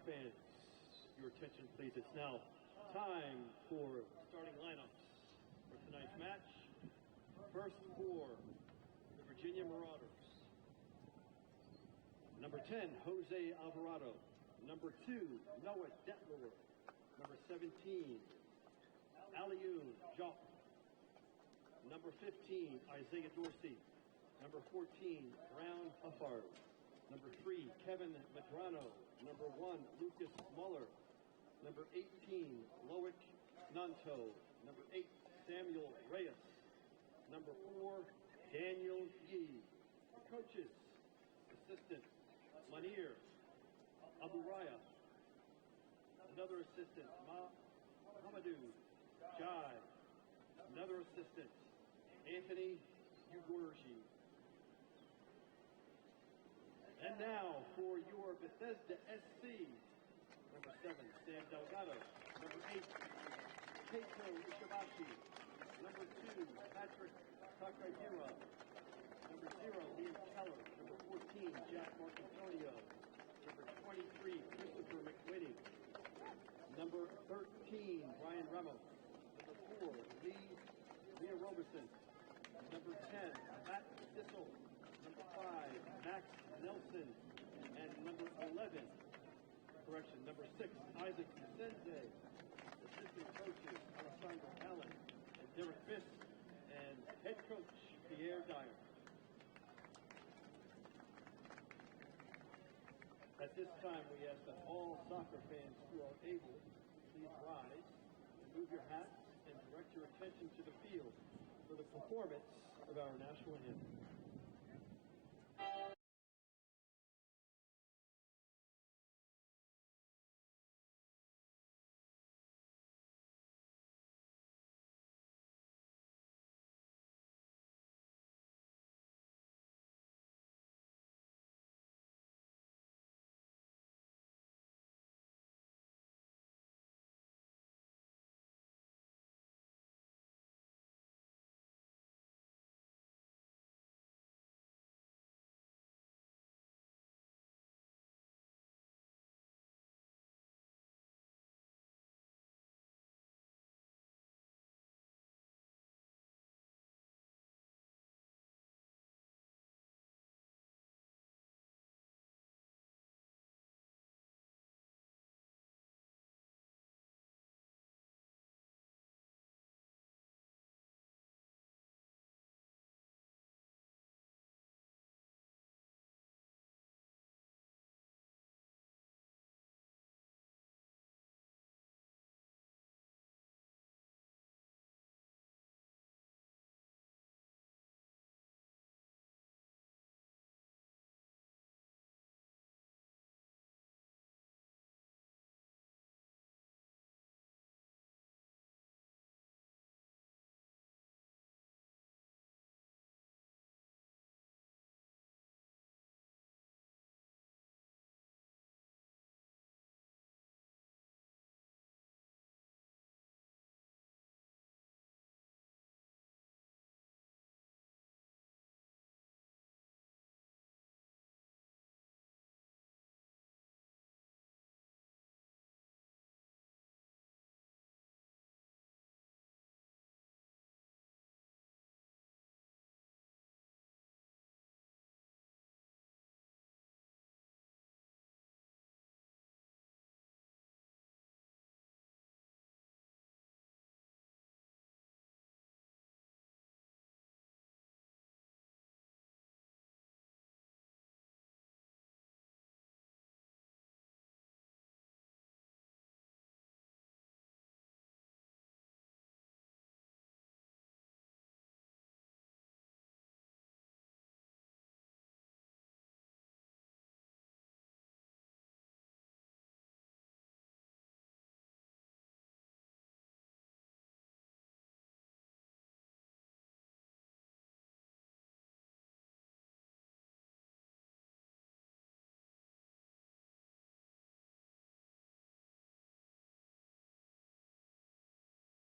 soccer fans, your attention please. It's now time for starting lineups for tonight's match. First for the Virginia Marauders. Number 10, Jose Alvarado. Number 2, Noah Detler. Number 17, Aliou Jacques. Number 15, Isaiah Dorsey. Number 14, Brown Huffard. Number 3, Kevin Medrano. Number 1, Lucas Muller. Number 18, Loic Nanto. Number 8, Samuel Reyes. Number 4, Daniel Yee. Coaches, assistant, Manir Aburaya. Another assistant, Mahamadou Jai. Another assistant, Anthony Ugorji. And now for your Bethesda SC. Number 7, Sam Delgado. Number 8, Keito Ishibashi. Number 2, Patrick Takayura. Number 0, Liam Keller. Number 14, Jack Marcantonio. Number 23, Christopher McWhinney. Number 13, Brian Ramos. Number 4, Leah Roberson. Number 10, Matt Sissel. Number 5, Max Nelson. And number 11, number 6, Isaac Senze. Assistant coaches, Alessandro Allen and Derek Fisk. And head coach, Pierre Dyer. At this time, we ask that all soccer fans who are able, please rise, remove your hats, and direct your attention to the field for the performance of our national anthem.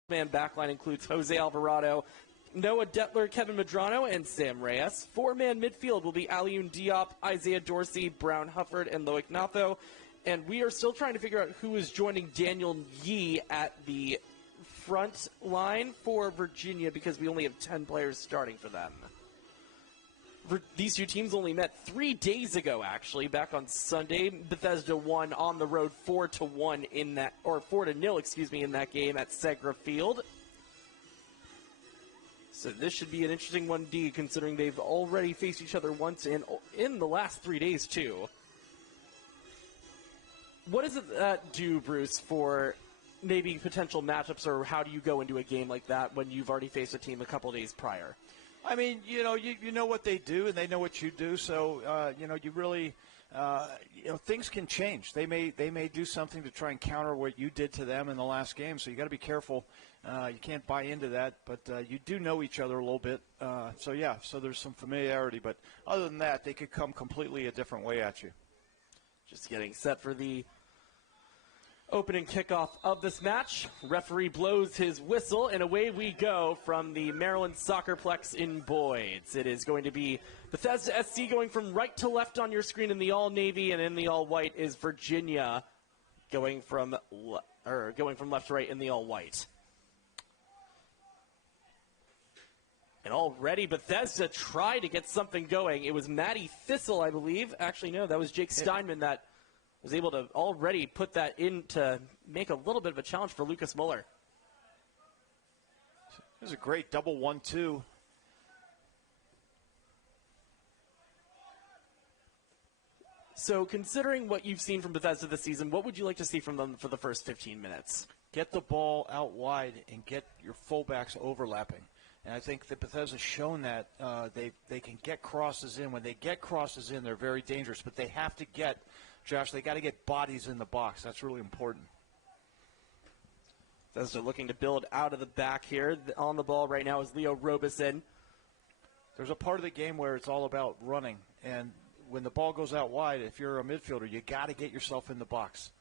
Man backline includes Jose Alvarado, Noah Detler, Kevin Medrano, and Sam Reyes. Four-man midfield will be Aliou Diop, Isaiah Dorsey, Brown Hufford, and Loic Natho. And we are still trying to figure out who is joining Daniel Yee at the front line for Virginia because we only have 10 players starting for them. These two teams only met 3 days ago, actually, back on Sunday. Bethesda won on the road 4-1 in that, or 4-0, excuse me, in that game at Segra Field. So this should be an interesting one, D, considering they've already faced each other once in the last 3 days, too. What does it do, Bruce, for maybe potential matchups, or how do you go into a game like that when you've already faced a team a couple days prior? I mean, you know what they do, and they know what you do. So, you really, things can change. They may do something to try and counter what you did to them in the last game. So you got to be careful. You can't buy into that, but you do know each other a little bit. So there's some familiarity. But other than that, they could come completely a different way at you. Just getting set for the opening kickoff of this match. Referee blows his whistle, and away we go from the Maryland Soccerplex in Boyds. It is going to be Bethesda SC going from right to left on your screen in the all-navy, and in the all-white is Virginia going from left to right in the all-white. And already Bethesda tried to get something going. It was Matty Thistle, I believe. Actually, no, that was Jake Steinman that was able to already put that in to make a little bit of a challenge for Lucas Muller. It was a great double 1-2. So considering what you've seen from Bethesda this season, what would you like to see from them for the first 15 minutes? Get the ball out wide and get your fullbacks overlapping. And I think that Bethesda's shown that they can get crosses in. When they get crosses in, they're very dangerous. But they have to get, Josh, they got to get bodies in the box. That's really important. Bethesda looking to build out of the back here. On the ball right now is Leo Robeson. There's a part of the game where it's all about running. And when the ball goes out wide, if you're a midfielder, you got to get yourself in the box.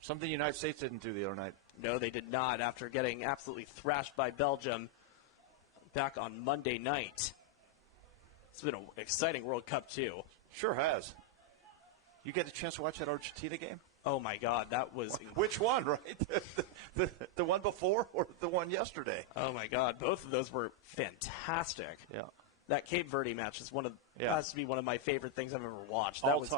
Something the United States didn't do the other night. No, they did not, after getting absolutely thrashed by Belgium back on Monday night. It's been an exciting World Cup, too. Sure has. You get a chance to watch that Argentina game? Oh, my God, that was... Which one, right? the one before or the one yesterday? Oh, my God, both of those were fantastic. Yeah. That Cape Verde match is has to be one of my favorite things I've ever watched. That was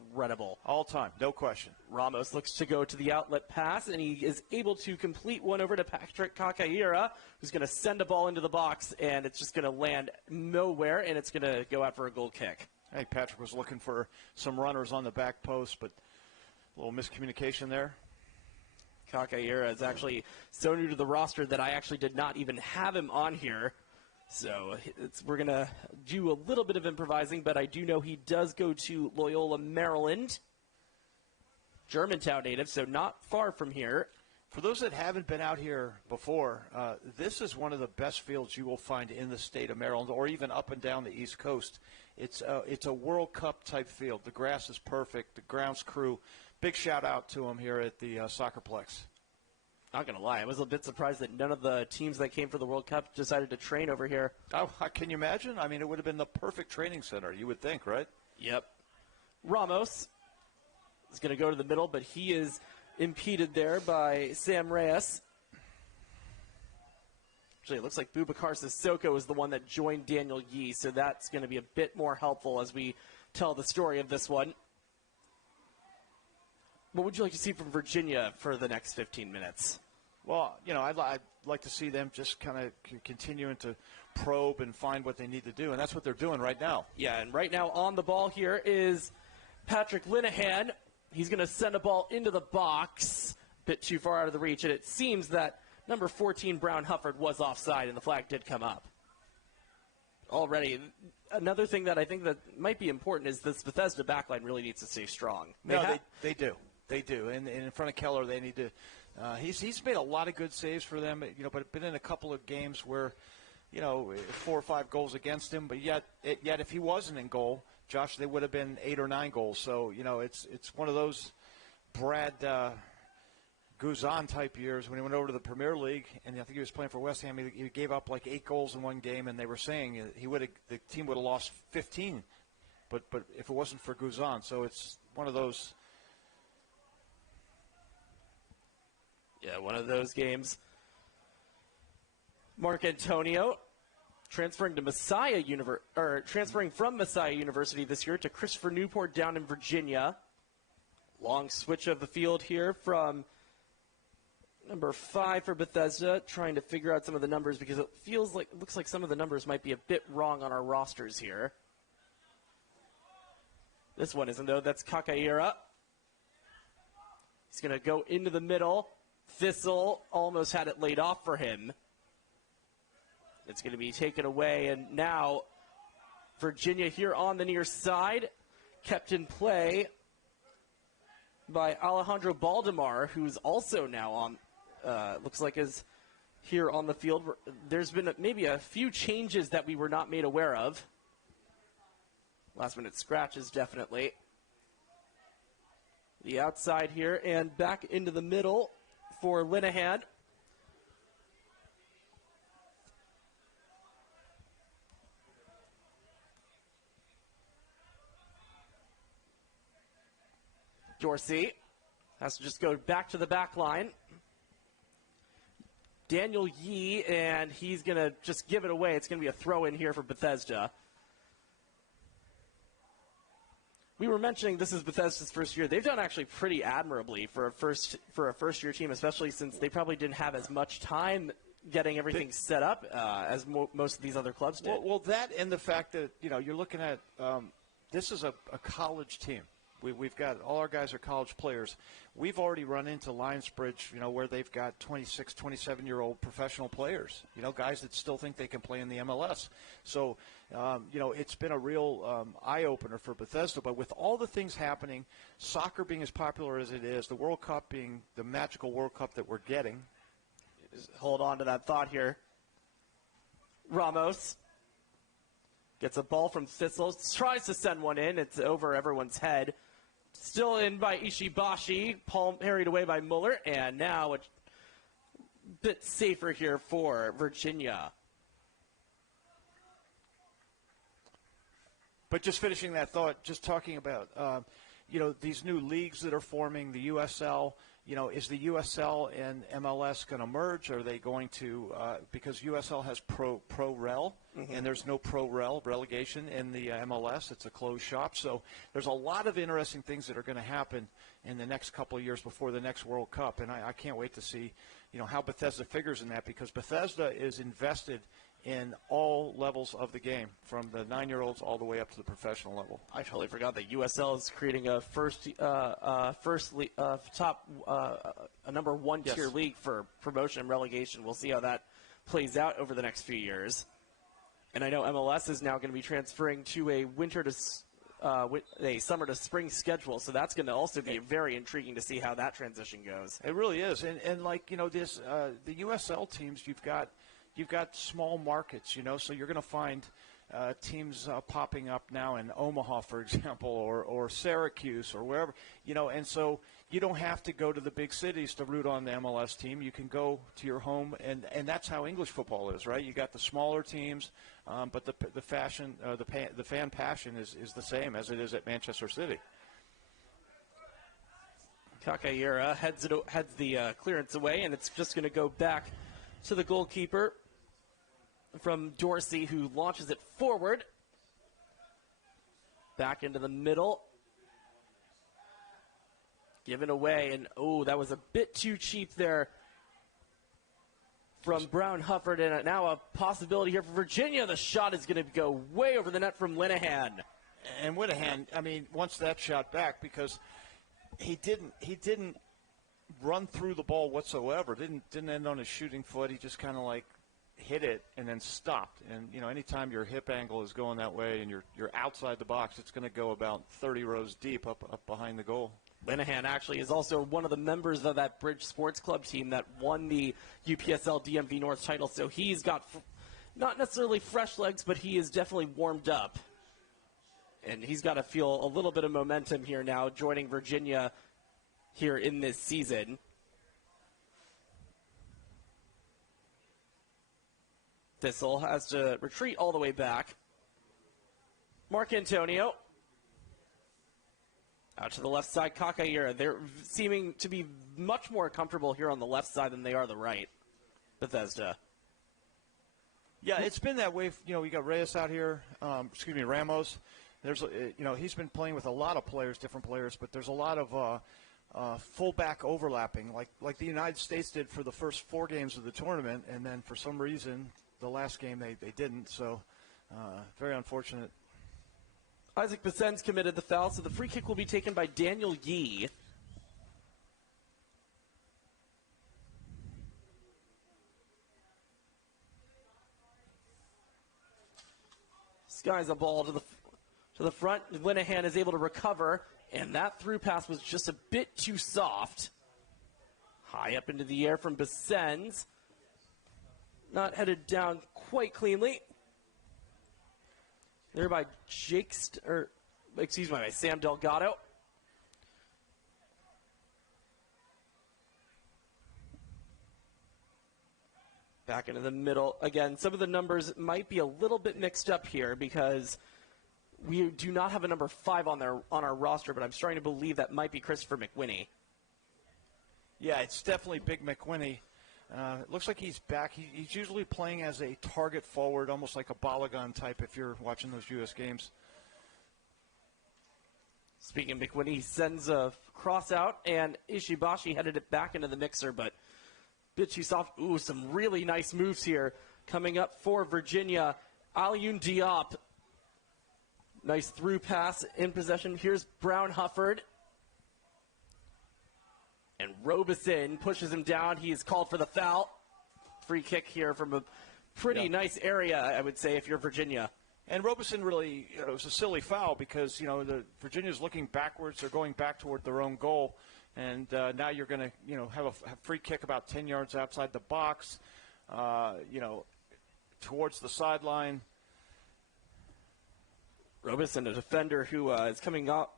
incredible. All time, no question. Ramos looks to go to the outlet pass, and he is able to complete one over to Patrick Kakaira, who's going to send a ball into the box, and it's just going to land nowhere, and it's going to go out for a goal kick. Hey, Patrick was looking for some runners on the back post, but a little miscommunication there. Kakaira is actually so new to the roster that I actually did not even have him on here. So we're going to do a little bit of improvising, but I do know he does go to Loyola, Maryland. Germantown native, so not far from here. For those that haven't been out here before, this is one of the best fields you will find in the state of Maryland or even up and down the East Coast. It's a World Cup type field. The grass is perfect. The grounds crew, big shout out to them here at the Soccerplex. Not going to lie, I was a bit surprised that none of the teams that came for the World Cup decided to train over here. Oh, can you imagine? I mean, it would have been the perfect training center, you would think, right? Yep. Ramos is going to go to the middle, but he is impeded there by Sam Reyes. Actually, it looks like Boubacar Sissoko is the one that joined Daniel Yee, so that's going to be a bit more helpful as we tell the story of this one. What would you like to see from Virginia for the next 15 minutes? Well, I'd like to see them just kind of continuing to probe and find what they need to do, and that's what they're doing right now. Yeah, and right now on the ball here is Patrick Linehan. He's going to send a ball into the box, a bit too far out of the reach, and it seems that number 14, Brown Hufford, was offside, and the flag did come up. Already, another thing that I think that might be important is this Bethesda backline really needs to stay strong. They do. They do, and in front of Keller, they need to. He's made a lot of good saves for them, but been in a couple of games where, 4 or 5 goals against him. But yet if he wasn't in goal, Josh, they would have been 8 or 9 goals. So it's one of those Brad Guzan type years when he went over to the Premier League, and I think he was playing for West Ham. He gave up like 8 goals in one game, and they were saying the team would have lost 15, but if it wasn't for Guzan, so it's one of those. Yeah, one of those games. Mark Antonio transferring from Messiah University this year to Christopher Newport down in Virginia. Long switch of the field here from number 5 for Bethesda, trying to figure out some of the numbers because it looks like some of the numbers might be a bit wrong on our rosters here. This one isn't, though. That's Kakaira. He's going to go into the middle. Thistle almost had it laid off for him. It's going to be taken away, and now Virginia here on the near side, kept in play by Alejandro Baldemar, who's also now on, looks like is here on the field. There's been maybe a few changes that we were not made aware of. Last minute scratches, definitely. The outside here, and back into the middle for Linehan. Dorsey has to just go back to the back line. Daniel Yee, and he's going to just give it away. It's going to be a throw in here for Bethesda. We were mentioning this is Bethesda's first year. They've done actually pretty admirably for a first-year team, especially since they probably didn't have as much time getting everything set up as most of these other clubs did. Well, that and the fact that, you're looking at this is a college team. We've got all our guys are college players. We've already run into Lionsbridge, where they've got 26, 27-year-old professional players, guys that still think they can play in the MLS. So, it's been a real eye-opener for Bethesda. But with all the things happening, soccer being as popular as it is, the World Cup being the magical World Cup that we're getting. Just hold on to that thought here. Ramos gets a ball from Thistle, tries to send one in. It's over everyone's head. Still in by Ishibashi, harried away by Muller, and now a bit safer here for Virginia. But just finishing that thought, just talking about, these new leagues that are forming, the USL, is the USL and MLS going to merge? Are they going to, because USL has pro-rel, and there's no pro-rel relegation in the MLS. It's a closed shop. So there's a lot of interesting things that are going to happen in the next couple of years before the next World Cup. And I can't wait to see, how Bethesda figures in that, because Bethesda is invested in all levels of the game, from the 9-year-olds all the way up to the professional level. I totally forgot that USL is creating a number 1 tier league for promotion and relegation. We'll see how that plays out over the next few years. And I know MLS is now going to be transferring to a summer to spring schedule, so that's going to also be very intriguing to see how that transition goes. It really is, and this the USL teams, you've got small markets, so you're going to find teams popping up now in Omaha, for example, or Syracuse or wherever, and so you don't have to go to the big cities to root on the MLS team. You can go to your home, and that's how English football is, right? You got the smaller teams, but the fan passion is the same as it is at Manchester City. Kakaira heads the clearance away, and it's just going to go back to the goalkeeper from Dorsey, who launches it forward. Back into the middle. Given away, and that was a bit too cheap there from Brown Hufford, and now a possibility here for Virginia. The shot is going to go way over the net from Linehan. And Linehan, wants that shot back, because he didn't run through the ball whatsoever. Didn't end on his shooting foot. He just kind of hit it and then stopped. And anytime your hip angle is going that way and you're outside the box, it's going to go about 30 rows deep up behind the goal. Linehan actually is also one of the members of that Bridge Sports Club team that won the UPSL DMV North title. So he's got not necessarily fresh legs, but he is definitely warmed up. And he's got to feel a little bit of momentum here now, joining Virginia here in this season. Thistle has to retreat all the way back. Mark Antonio Out to the left side, Kakayura. They're seeming to be much more comfortable here on the left side than they are the right. Bethesda. Yeah, it's been that way. You know, we got Reyes out here. Ramos. There's, he's been playing with a lot of players, different players, but there's a lot of fullback overlapping, like the United States did for the first 4 games of the tournament, and then for some reason, the last game they didn't. So, very unfortunate. Isaac Bessen's committed the foul, so the free kick will be taken by Daniel Yee. Skies a ball to the front. Linehan is able to recover, and that through pass was just a bit too soft. High up into the air from Bessen's. Not headed down quite cleanly. There by by Sam Delgado. Back into the middle. Again, some of the numbers might be a little bit mixed up here because we do not have a number 5 on our roster, but I'm starting to believe that might be Christopher McWhinney. Yeah, it's definitely Big McWhinney. It looks like he's back. He's usually playing as a target forward, almost like a Balogun type if you're watching those U.S. games. Speaking of McWhinney, he sends a cross out, and Ishibashi headed it back into the mixer, but bit too soft. Ooh, some really nice moves here coming up for Virginia. Alioune Diop. Nice through pass in possession. Here's Brown Hufford. And Robeson pushes him down. He is called for the foul. Free kick here from a pretty nice area, I would say, if you're Virginia. And Robeson really, it was a silly foul because, the Virginia's looking backwards. They're going back toward their own goal. And now you're going to, have a free kick about 10 yards outside the box, towards the sideline. Robeson, a defender who is coming off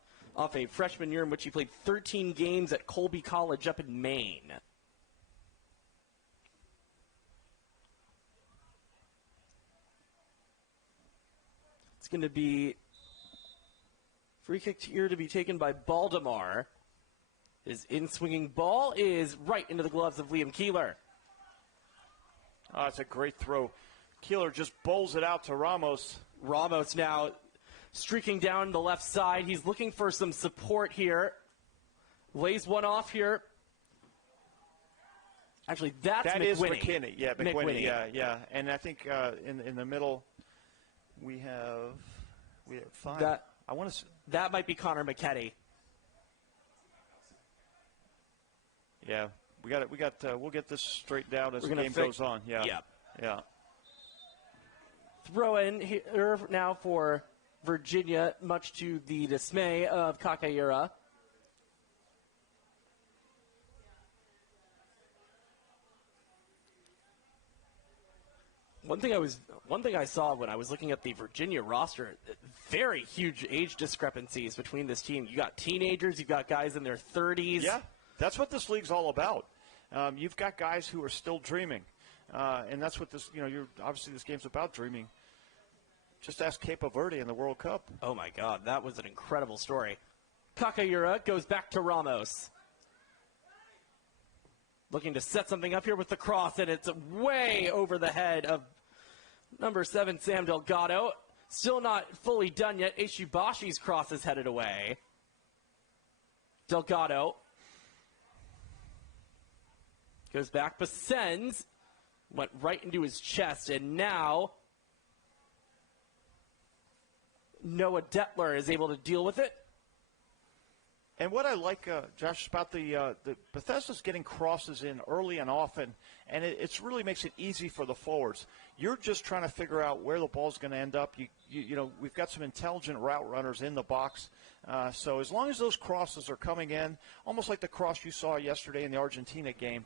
a freshman year in which he played 13 games at Colby College up in Maine. It's going to be free kick here to be taken by Baldemar. His in-swinging ball is right into the gloves of Liam Keeler. Oh, it's a great throw. Keeler just bowls it out to Ramos. Ramos now streaking down the left side. He's looking for some support here. Lays one off here. Actually, that is McKinney. Yeah, McWhinney. Yeah. And I think in the middle we have 5. That might be Connor McKetty. Yeah, we'll get this straightened out as the game goes on. Yeah. Throw in here now for Virginia, much to the dismay of Kakayura. One thing I saw when I was looking at the Virginia roster, very huge age discrepancies between this team. You got teenagers, you've got guys in their 30s. Yeah, that's what this league's all about. You've got guys who are still dreaming, and that's what this. Obviously this game's about dreaming. Just ask Cape Verde in the World Cup. Oh, my God. That was an incredible story. Kakayura goes back to Ramos. Looking to set something up here with the cross, and it's way over the head of number 7, Sam Delgado. Still not fully done yet. Ishibashi's cross is headed away. Delgado goes back, but sends. Went right into his chest, and now Noah Detler is able to deal with it. And what I like, Josh, about the Bethesda's getting crosses in early and often, and it really makes it easy for the forwards. You're just trying to figure out where the ball's going to end up. We've got some intelligent route runners in the box. So as long as those crosses are coming in, almost like the cross you saw yesterday in the Argentina game,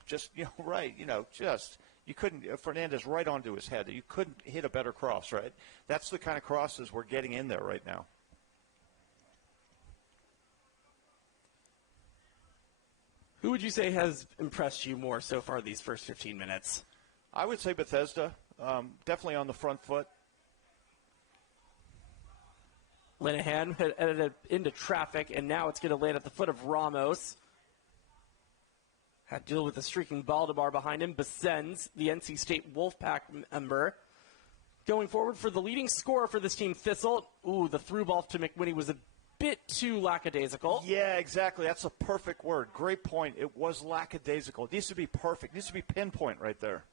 you couldn't, Fernandez right onto his head. You couldn't hit a better cross, right? That's the kind of crosses we're getting in there right now. Who would you say has impressed you more so far these first 15 minutes? I would say Bethesda, definitely on the front foot. Linehan headed into traffic, and now it's going to land at the foot of Ramos. Had to deal with the streaking Baldabar behind him. Besens, the NC State Wolfpack member, going forward for the leading scorer for this team, Thistle. Ooh, the through ball to McWhinney was a bit too lackadaisical. Yeah, exactly. That's a perfect word. Great point. It was lackadaisical. It needs to be perfect. It needs to be pinpoint right there.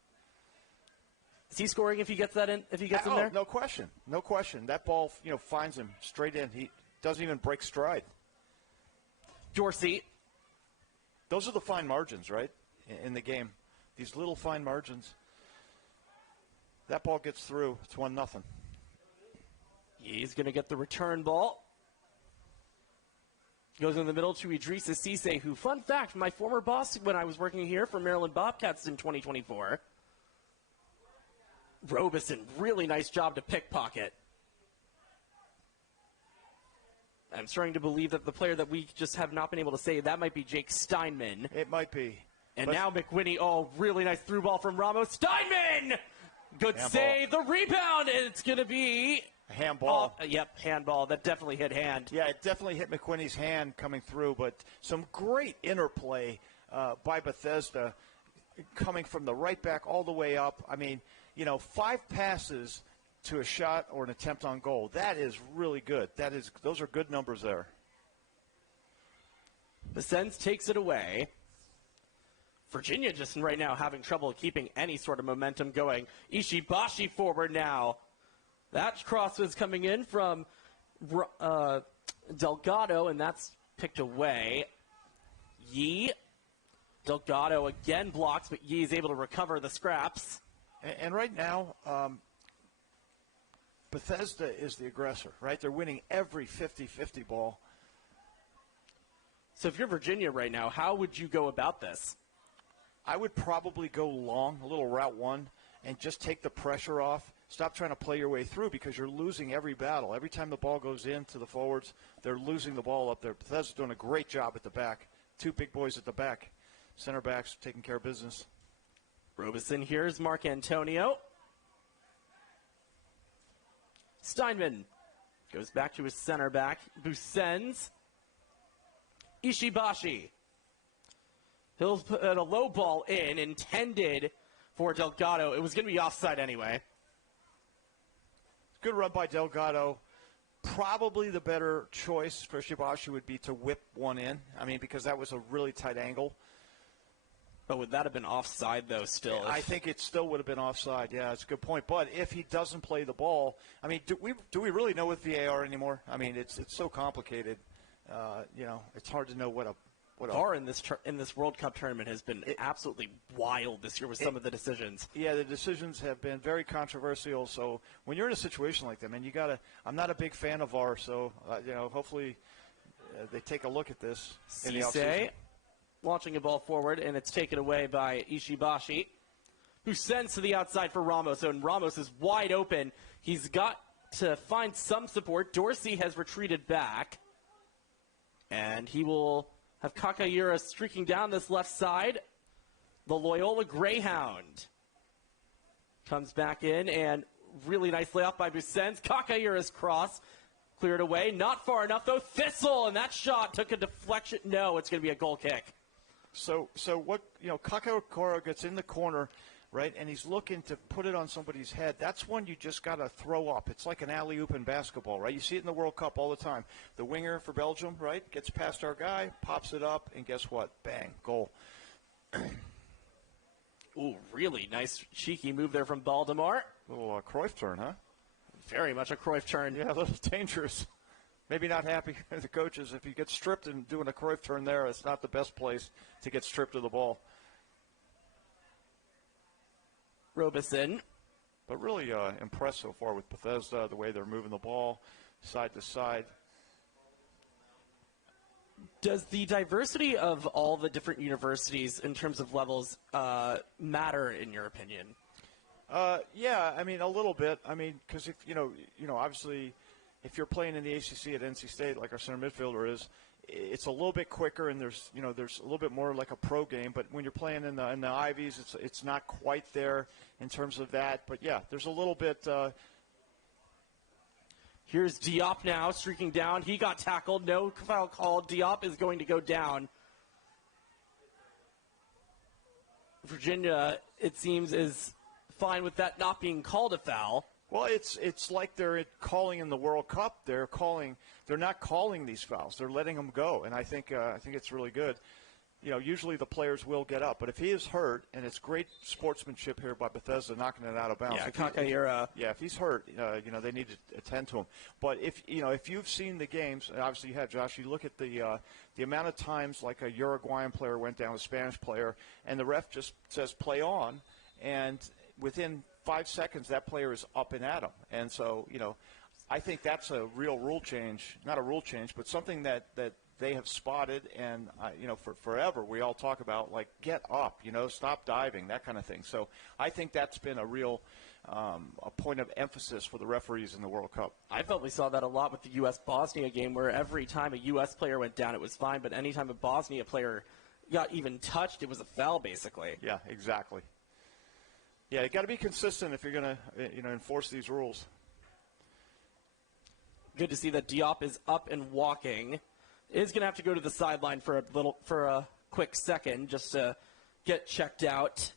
Is he scoring if he gets that in? If he gets in there? No question. No question. That ball, finds him straight in. He doesn't even break stride. Dorsey. Those are the fine margins, right, in the game. These little fine margins. That ball gets through. It's 1-0. He's going to get the return ball. Goes in the middle to Idrissa Cisse, who, fun fact, my former boss when I was working here for Maryland Bobcats in 2024. Robeson, really nice job to pickpocket. I'm starting to believe that the player that we just have not been able to say, that might be Jake Steinman. It might be. And now McWhinney, really nice through ball from Ramos. Steinman! Good save, the rebound, and it's going to be... A handball. Handball. That definitely hit hand. Yeah, it definitely hit McWhinney's hand coming through, but some great interplay by Bethesda coming from the right back all the way up. I mean, 5 passes to a shot or an attempt on goal. That is really good. Those are good numbers there. Besens takes it away. Virginia just right now having trouble keeping any sort of momentum going. Ishibashi forward now. That cross was coming in from Delgado, and that's picked away. Yee. Delgado again blocks, but Yee is able to recover the scraps. And right now, Bethesda is the aggressor, right? They're winning every 50-50 ball. So if you're Virginia right now, how would you go about this? I would probably go long, a little route one, and just take the pressure off. Stop trying to play your way through because you're losing every battle. Every time the ball goes into the forwards, they're losing the ball up there. Bethesda's doing a great job at the back. 2 big boys at the back. Center backs taking care of business. Robeson, here's Mark Antonio. Steinman goes back to his center back. Busens. Ishibashi. He'll put a low ball in, intended for Delgado. It was going to be offside anyway. Good run by Delgado. Probably the better choice for Ishibashi would be to whip one in. I mean, because that was a really tight angle. But would that have been offside, though, still? I think it still would have been offside. Yeah, that's a good point. But if he doesn't play the ball, I mean, do we really know with VAR anymore? I mean, it's so complicated. It's hard to know what a VAR in this World Cup tournament has been absolutely wild this year with some of the decisions. Yeah, the decisions have been very controversial. So when you're in a situation like that, man, you gotta. I'm not a big fan of VAR, so hopefully they take a look at this in the offseason. Launching a ball forward, and it's taken away by Ishibashi, who sends to the outside for Ramos. And Ramos is wide open. He's got to find some support. Dorsey has retreated back, and he will have Kakayura streaking down this left side. The Loyola Greyhound comes back in, and really nice layoff by Busens. Kakayura's cross cleared away. Not far enough, though. Thistle, and that shot took a deflection. No, it's going to be a goal kick. So what, Kakayura gets in the corner, right, and he's looking to put it on somebody's head. That's one you just got to throw up. It's like an alley-oop in basketball, right? You see it in the World Cup all the time. The winger for Belgium, right, gets past our guy, pops it up, and guess what? Bang, goal. Ooh, really nice cheeky move there from Baldabar. A little Cruyff turn, huh? Very much a Cruyff turn. Yeah, a little dangerous. Maybe not happy with the coaches. If you get stripped and doing a Cruyff turn there, it's not the best place to get stripped of the ball. Robeson. But really impressed so far with Bethesda, the way they're moving the ball side to side. Does the diversity of all the different universities in terms of levels matter, in your opinion? Yeah, I mean, a little bit. I mean, because if obviously, if you're playing in the ACC at NC State, like our center midfielder is, it's a little bit quicker, and there's a little bit more like a pro game. But when you're playing in the Ivies, it's not quite there in terms of that. But yeah, there's a little bit. Here's Diop now, streaking down. He got tackled. No foul called. Diop is going to go down. Virginia, it seems, is fine with that not being called a foul. Well, it's like they're calling in the World Cup. They're not calling these fouls. They're letting them go, and I think it's really good. Usually the players will get up, but if he is hurt, and it's great sportsmanship here by Bethesda knocking it out of bounds. Yeah, Kakahira. If he's hurt, they need to attend to him. But if you've seen the games, and obviously you have, Josh, you look at the amount of times like a Uruguayan player went down, a Spanish player, and the ref just says play on, and within 5 seconds that player is up and at him. And so, I think that's a real rule change, not a rule change, but something that they have spotted, and for forever we all talk about, like, get up, stop diving, that kind of thing. So I think that's been a real a point of emphasis for the referees in the World Cup. I felt we saw that a lot with the U.S.-Bosnia game, where every time a U.S. player went down, it was fine, but anytime a Bosnia player got even touched, it was a foul, basically. Yeah, exactly. Yeah, you got to be consistent if you're going to enforce these rules. Good to see that Diop is up and walking. Is going to have to go to the sideline for a quick second just to get checked out.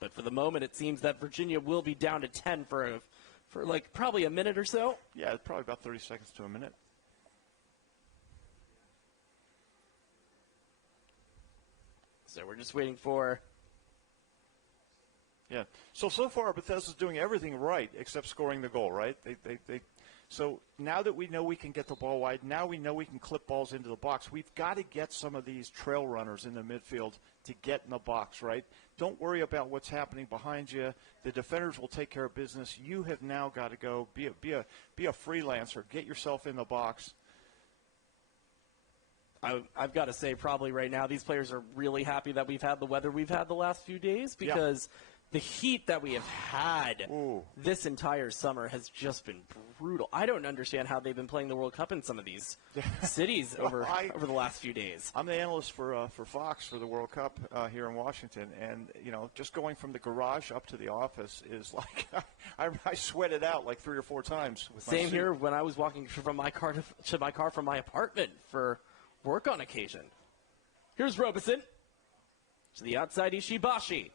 But for the moment, it seems that Virginia will be down to 10 for like probably a minute or so. Yeah, probably about 30 seconds to a minute. So we're just waiting for. Yeah. So far, Bethesda's doing everything right except scoring the goal, right? So now that we know we can get the ball wide, now we know we can clip balls into the box, we've got to get some of these trail runners in the midfield to get in the box, right? Don't worry about what's happening behind you. The defenders will take care of business. You have now got to go be a freelancer. Get yourself in the box. I've got to say, probably right now, these players are really happy that we've had the weather we've had the last few days, because the heat that we have had this entire summer has just been brutal. I don't understand how they've been playing the World Cup in some of these cities over the last few days. I'm the analyst for Fox for the World Cup here in Washington, and just going from the garage up to the office is like I sweated out like 3 or 4 times. Same here when I was walking from my car to my car from my apartment for work on occasion. Here's Robeson to the outside. Ishibashi.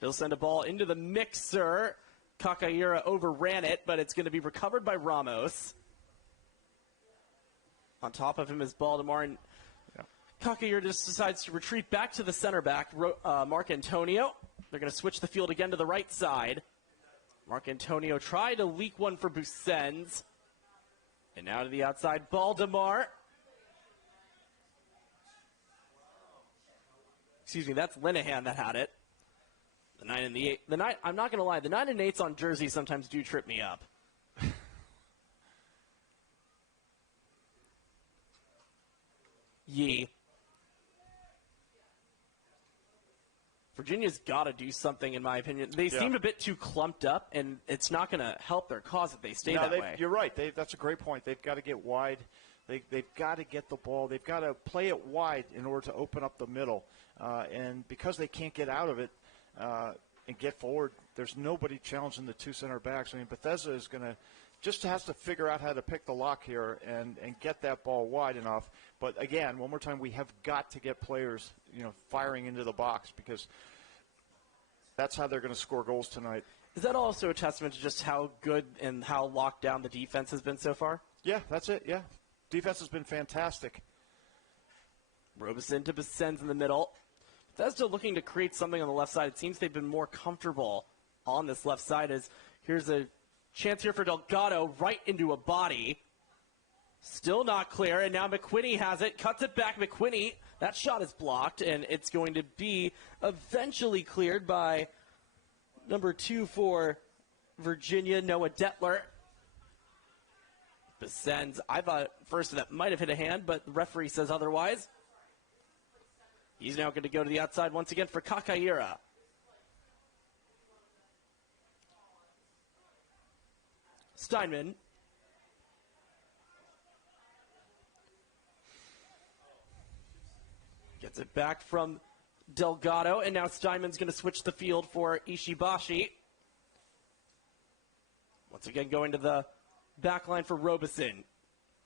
He'll send a ball into the mixer. Kakahira overran it, but it's going to be recovered by Ramos. On top of him is Baldemar, and Kakahira just decides to retreat back to the center back, Mark Antonio. They're going to switch the field again to the right side. Mark Antonio tried to leak one for Busens. And now to the outside, Baldemar. Excuse me, that's Linehan that had it. The 9 and the 8. The 9. I'm not going to lie. The 9 and 8s on jerseys sometimes do trip me up. Yee. Virginia's got to do something, in my opinion. They seem a bit too clumped up, and it's not going to help their cause if they stay that way. You're right. That's a great point. They've got to get wide. They've got to get the ball. They've got to play it wide in order to open up the middle. And because they can't get out of it and get forward, there's nobody challenging the 2 center backs. I mean, Bethesda is going to just has to figure out how to pick the lock here and get that ball wide enough. But again, one more time, we have got to get players, firing into the box, because that's how they're going to score goals tonight. Is that also a testament to just how good and how locked down the defense has been so far? Yeah, that's it. Yeah, defense has been fantastic. Robeson to Busens in the middle. Bethesda looking to create something on the left side. It seems they've been more comfortable on this left side. As here's a chance here for Delgado right into a body. Still not clear, and now McQuinney has it. Cuts it back. McQuinney, that shot is blocked, and it's going to be eventually cleared by number 2 for Virginia, Noah Detler. Busens, I thought first that might have hit a hand, but the referee says otherwise. He's now going to go to the outside once again for Kakahira. Steinman. Gets it back from Delgado, and now Steinman's going to switch the field for Ishibashi. Once again, going to the back line for Robeson.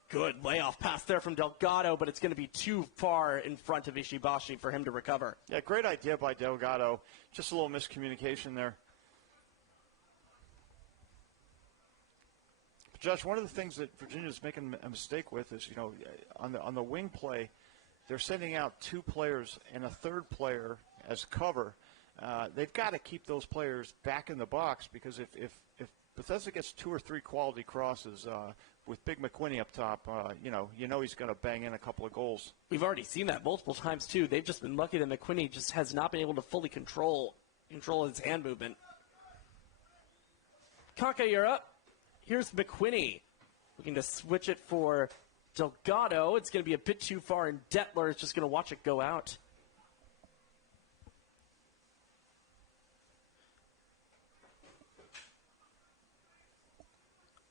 Good layoff pass there from Delgado, but it's going to be too far in front of Ishibashi for him to recover. Yeah, great idea by Delgado. Just a little miscommunication there. Josh, one of the things that Virginia's making a mistake with is, on the wing play, they're sending out 2 players and a third player as cover. They've got to keep those players back in the box, because if Bethesda gets 2 or 3 quality crosses with Big McQuinney up top, he's going to bang in a couple of goals. We've already seen that multiple times, too. They've just been lucky that McQuinney just has not been able to fully control his hand movement. Kaka, you're up. Here's McQuinney looking to switch it for Delgado. It's going to be a bit too far, and Detler is just going to watch it go out.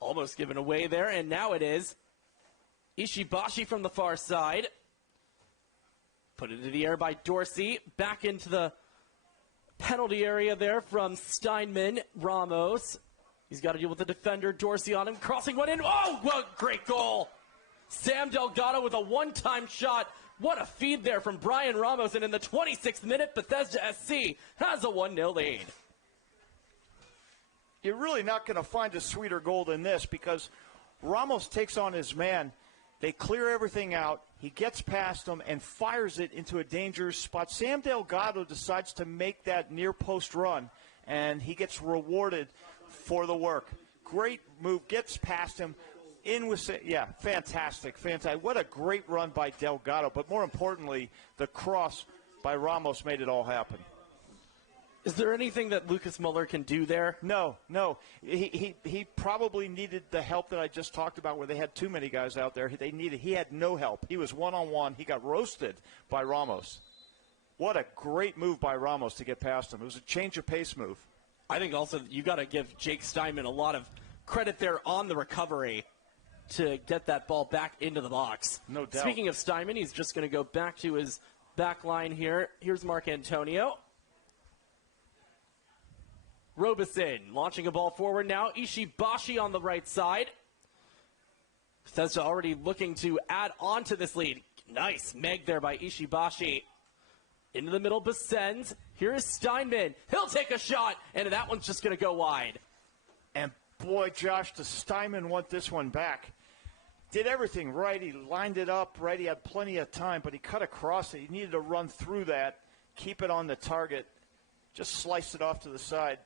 Almost given away there, and now it is Ishibashi from the far side. Put it into the air by Dorsey. Back into the penalty area there from Steinman. Ramos. He's got to deal with the defender. Dorsey on him. Crossing one in. Oh, what great goal. Sam Delgado with a one-time shot. What a feed there from Brian Ramos. And in the 26th minute, Bethesda SC has a 1-0 lead. You're really not going to find a sweeter goal than this, because Ramos takes on his man. They clear everything out. He gets past them and fires it into a dangerous spot. Sam Delgado decides to make that near-post run, and he gets rewarded for the work. Great move, gets past him, in with, fantastic. What a great run by Delgado, but more importantly, the cross by Ramos made it all happen. Is there anything that Lucas Muller can do there? No. He probably needed the help that I just talked about, where they had too many guys out there. He had no help. He was one-on-one. He got roasted by Ramos. What a great move by Ramos to get past him. It was a change of pace move. I think also you got to give Jake Steinman a lot of credit there on the recovery to get that ball back into the box. No doubt. Speaking of Steinman, he's just going to go back to his back line here. Here's Mark Antonio. Robeson launching a ball forward now. Ishibashi on the right side. Bethesda already looking to add on to this lead. Nice Meg there by Ishibashi. Into the middle, Besens. Here is Steinman. He'll take a shot, and that one's just going to go wide. And boy, Josh, does Steinman want this one back. Did everything right. He lined it up right. He had plenty of time, but he cut across it. He needed to run through that, keep it on the target, just slice it off to the side.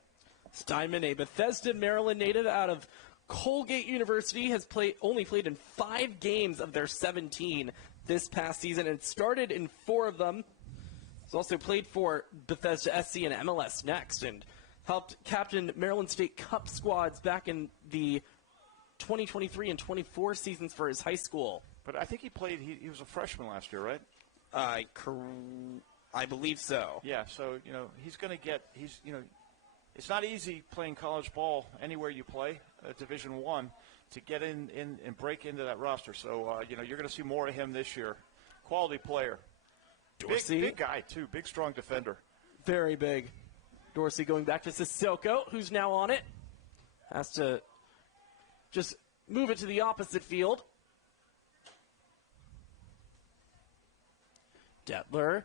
Steinman, a Bethesda, Maryland native out of Colgate University, has only played in 5 games of their 17 this past season and started in 4 of them. He's also played for Bethesda SC and MLS Next and helped captain Maryland State Cup squads back in the 2023 and 24 seasons for his high school. But I think he was a freshman last year, right? I believe so. Yeah, so, he's going to get, it's not easy playing college ball anywhere you play, Division I, to get in and break into that roster. So, you're going to see more of him this year. Quality player. Dorsey. Big guy, too. Big, strong defender. Very big. Dorsey going back to Sissoko, who's now on it. Has to just move it to the opposite field. Detler.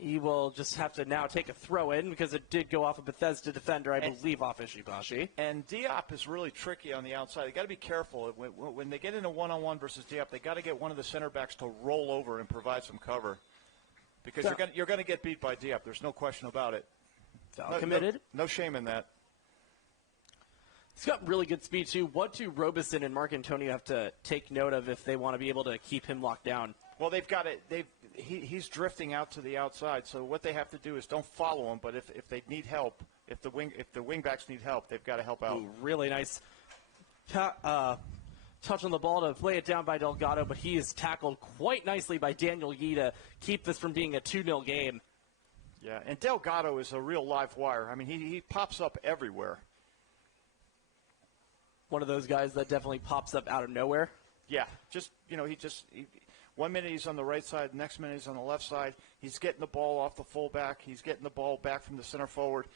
He will just have to now take a throw in because it did go off a Bethesda defender, I believe, off Ishibashi. And Diop is really tricky on the outside. They got to be careful when they get into one-on-one versus Diop. They got to get one of the center backs to roll over and provide some cover, because you're going to get beat by Diop. There's no question about it. Foul committed. No shame in that. He's got really good speed too. What do Robeson and Mark Antonio have to take note of if they want to be able to keep him locked down? Well, they've got it. He's drifting out to the outside. So what they have to do is don't follow him. But if they need help, if the wing backs need help, they've got to help out. Ooh, really nice touch on the ball to lay it down by Delgado, but he is tackled quite nicely by Daniel Yee to keep this from being a 2-0 game. Yeah, and Delgado is a real live wire. I mean, he pops up everywhere. One of those guys that definitely pops up out of nowhere. Yeah, just, he 1 minute he's on the right side, next minute he's on the left side. He's getting the ball off the fullback. He's getting the ball back from the center forward.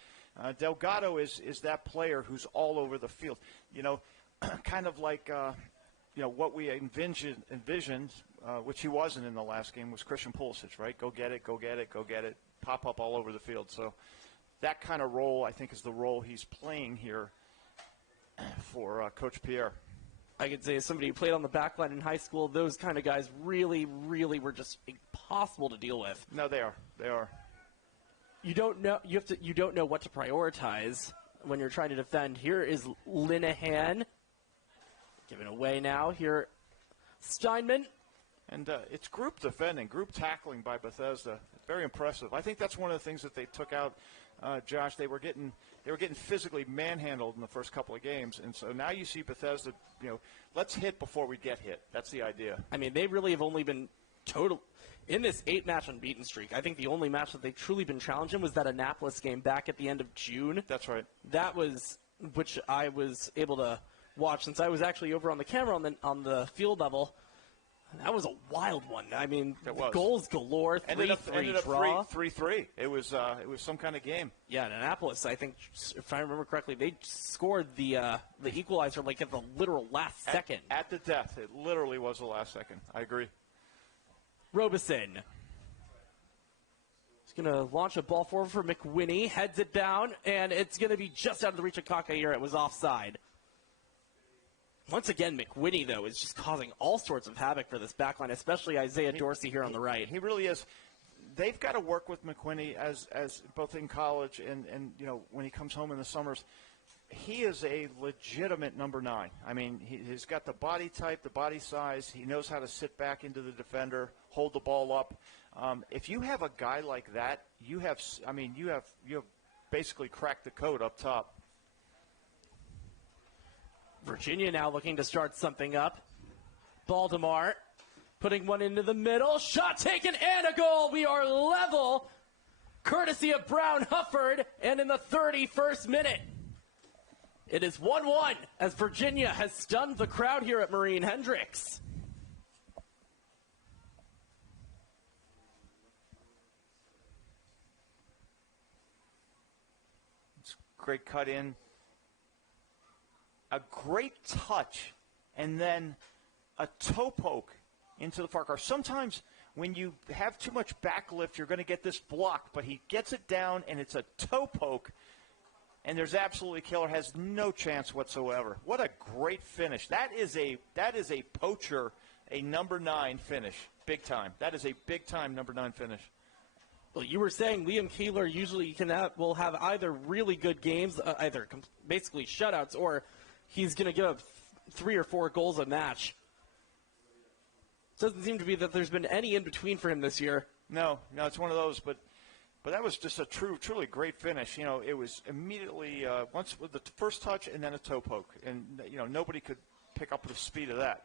Delgado is that player who's all over the field. Kind of like what we envisioned, which he wasn't in the last game, was Christian Pulisic, right? Go get it, pop up all over the field. So that kind of role, I think, is the role he's playing here for Coach Pierre. I could say as somebody who played on the back line in high school, those kind of guys really, really were just impossible to deal with. No, they are. They are. You don't know. You don't know what to prioritize when you're trying to defend. Here is Linehan. Given away now. Here, Steinman. And it's group defending, group tackling by Bethesda. Very impressive. I think that's one of the things that they took out, Josh. They were getting physically manhandled in the first couple of games, and so now you see Bethesda. Let's hit before we get hit. That's the idea. I mean, they really have only been in this 8-match unbeaten streak. I think the only match that they've truly been challenged in was that Annapolis game back at the end of June. That's right. That was which I was able to watch since I was actually over on the camera on the field level. That was a wild one. I mean, goals galore, 3-3 draw. 3-3. It was some kind of game. Yeah, and Annapolis, I think, if I remember correctly, they scored the equalizer like at the literal last second. At the death. It literally was the last second. I agree. Robeson. He's going to launch a ball forward for McWinney, heads it down, and it's going to be just out of the reach of Kakayura. It was offside. Once again, McWinney, though, is just causing all sorts of havoc for this backline, especially Isaiah Dorsey here on the right. He really is. They've got to work with McWinney as both in college and when he comes home in the summers. He is a legitimate number 9. I mean, he's got the body type, the body size. He knows how to sit back into the defender, hold the ball up. If you have a guy like that, you have basically cracked the code up top. Virginia now looking to start something up. Baltimore putting one into the middle. Shot taken and a goal. We are level, courtesy of Brown Hufford, and in the 31st minute. It is 1-1 as Virginia has stunned the crowd here at Marine Hendricks. It's a great cut in. A great touch, and then a toe poke into the far car. Sometimes when you have too much backlift, you're going to get this block, but he gets it down, and it's a toe poke, and there's absolutely killer, has no chance whatsoever. What a great finish. That is a poacher, a number 9 finish, big time. That is a big-time number 9 finish. Well, you were saying Liam Keeler usually will have either really good games, either basically shutouts, or he's going to give up 3 or 4 goals a match. Doesn't seem to be that there's been any in between for him this year. No, it's one of those. But that was just a truly great finish. It was immediately once with the first touch and then a toe poke, and nobody could pick up the speed of that.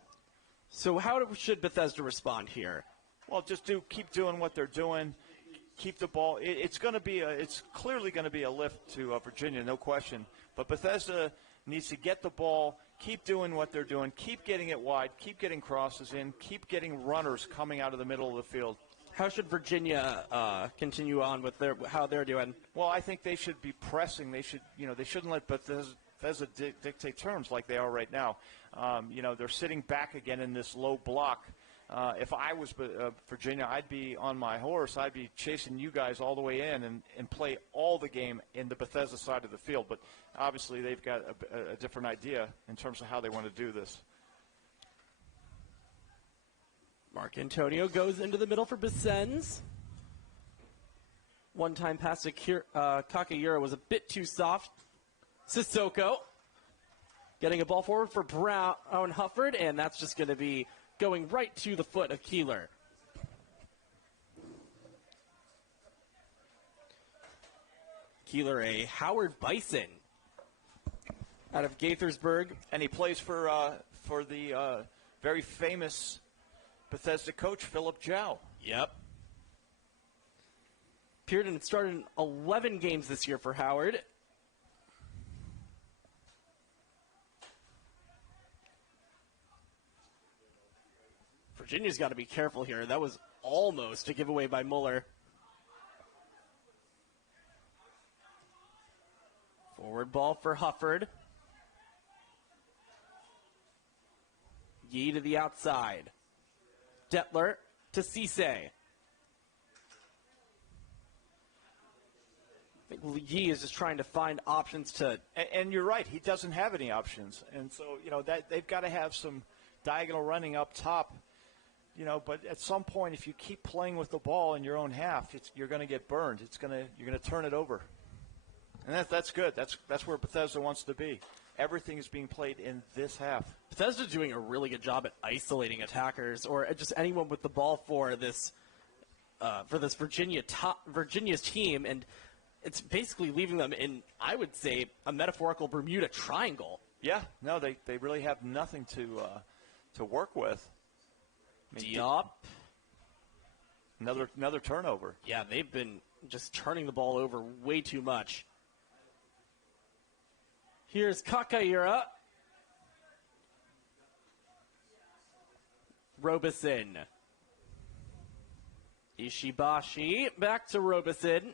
So how should Bethesda respond here? Well, just keep doing what they're doing. Keep the ball. It's clearly going to be a lift to Virginia, no question. But Bethesda needs to get the ball, keep doing what they're doing, keep getting it wide, keep getting crosses in, keep getting runners coming out of the middle of the field. How should Virginia continue on with how they're doing? Well, I think they should be pressing. They shouldn't let Bethesda dictate terms like they are right now. They're sitting back again in this low block. If I was Virginia, I'd be on my horse. I'd be chasing you guys all the way in and play all the game in the Bethesda side of the field. But obviously they've got a different idea in terms of how they want to do this. Mark Antonio goes into the middle for Besens. One-time pass to Kakayura was a bit too soft. Sissoko getting a ball forward for Brown Hufford, and that's just going to be going right to the foot of Keeler. Keeler, a Howard Bison out of Gaithersburg. And he plays for the very famous Bethesda coach, Philip Jow. Yep. Appeared and started in 11 games this year for Howard. Virginia's got to be careful here. That was almost a giveaway by Muller. ball for Hufford. Yee to the outside. Detler to Cisse. I think Yee is just trying to find options to. And you're right, he doesn't have any options, and so that they've got to have some diagonal running up top. But at some point, if you keep playing with the ball in your own half, you're going to get burned. You're going to turn it over, and that's good. That's where Bethesda wants to be. Everything is being played in this half. Bethesda's doing a really good job at isolating attackers or just anyone with the ball for this Virginia's team, and it's basically leaving them in, I would say, a metaphorical Bermuda Triangle. Yeah, no, they really have nothing to work with. Diop. Another turnover. Yeah, they've been just turning the ball over way too much. Here's Kakaira. Robeson. Ishibashi back to Robeson.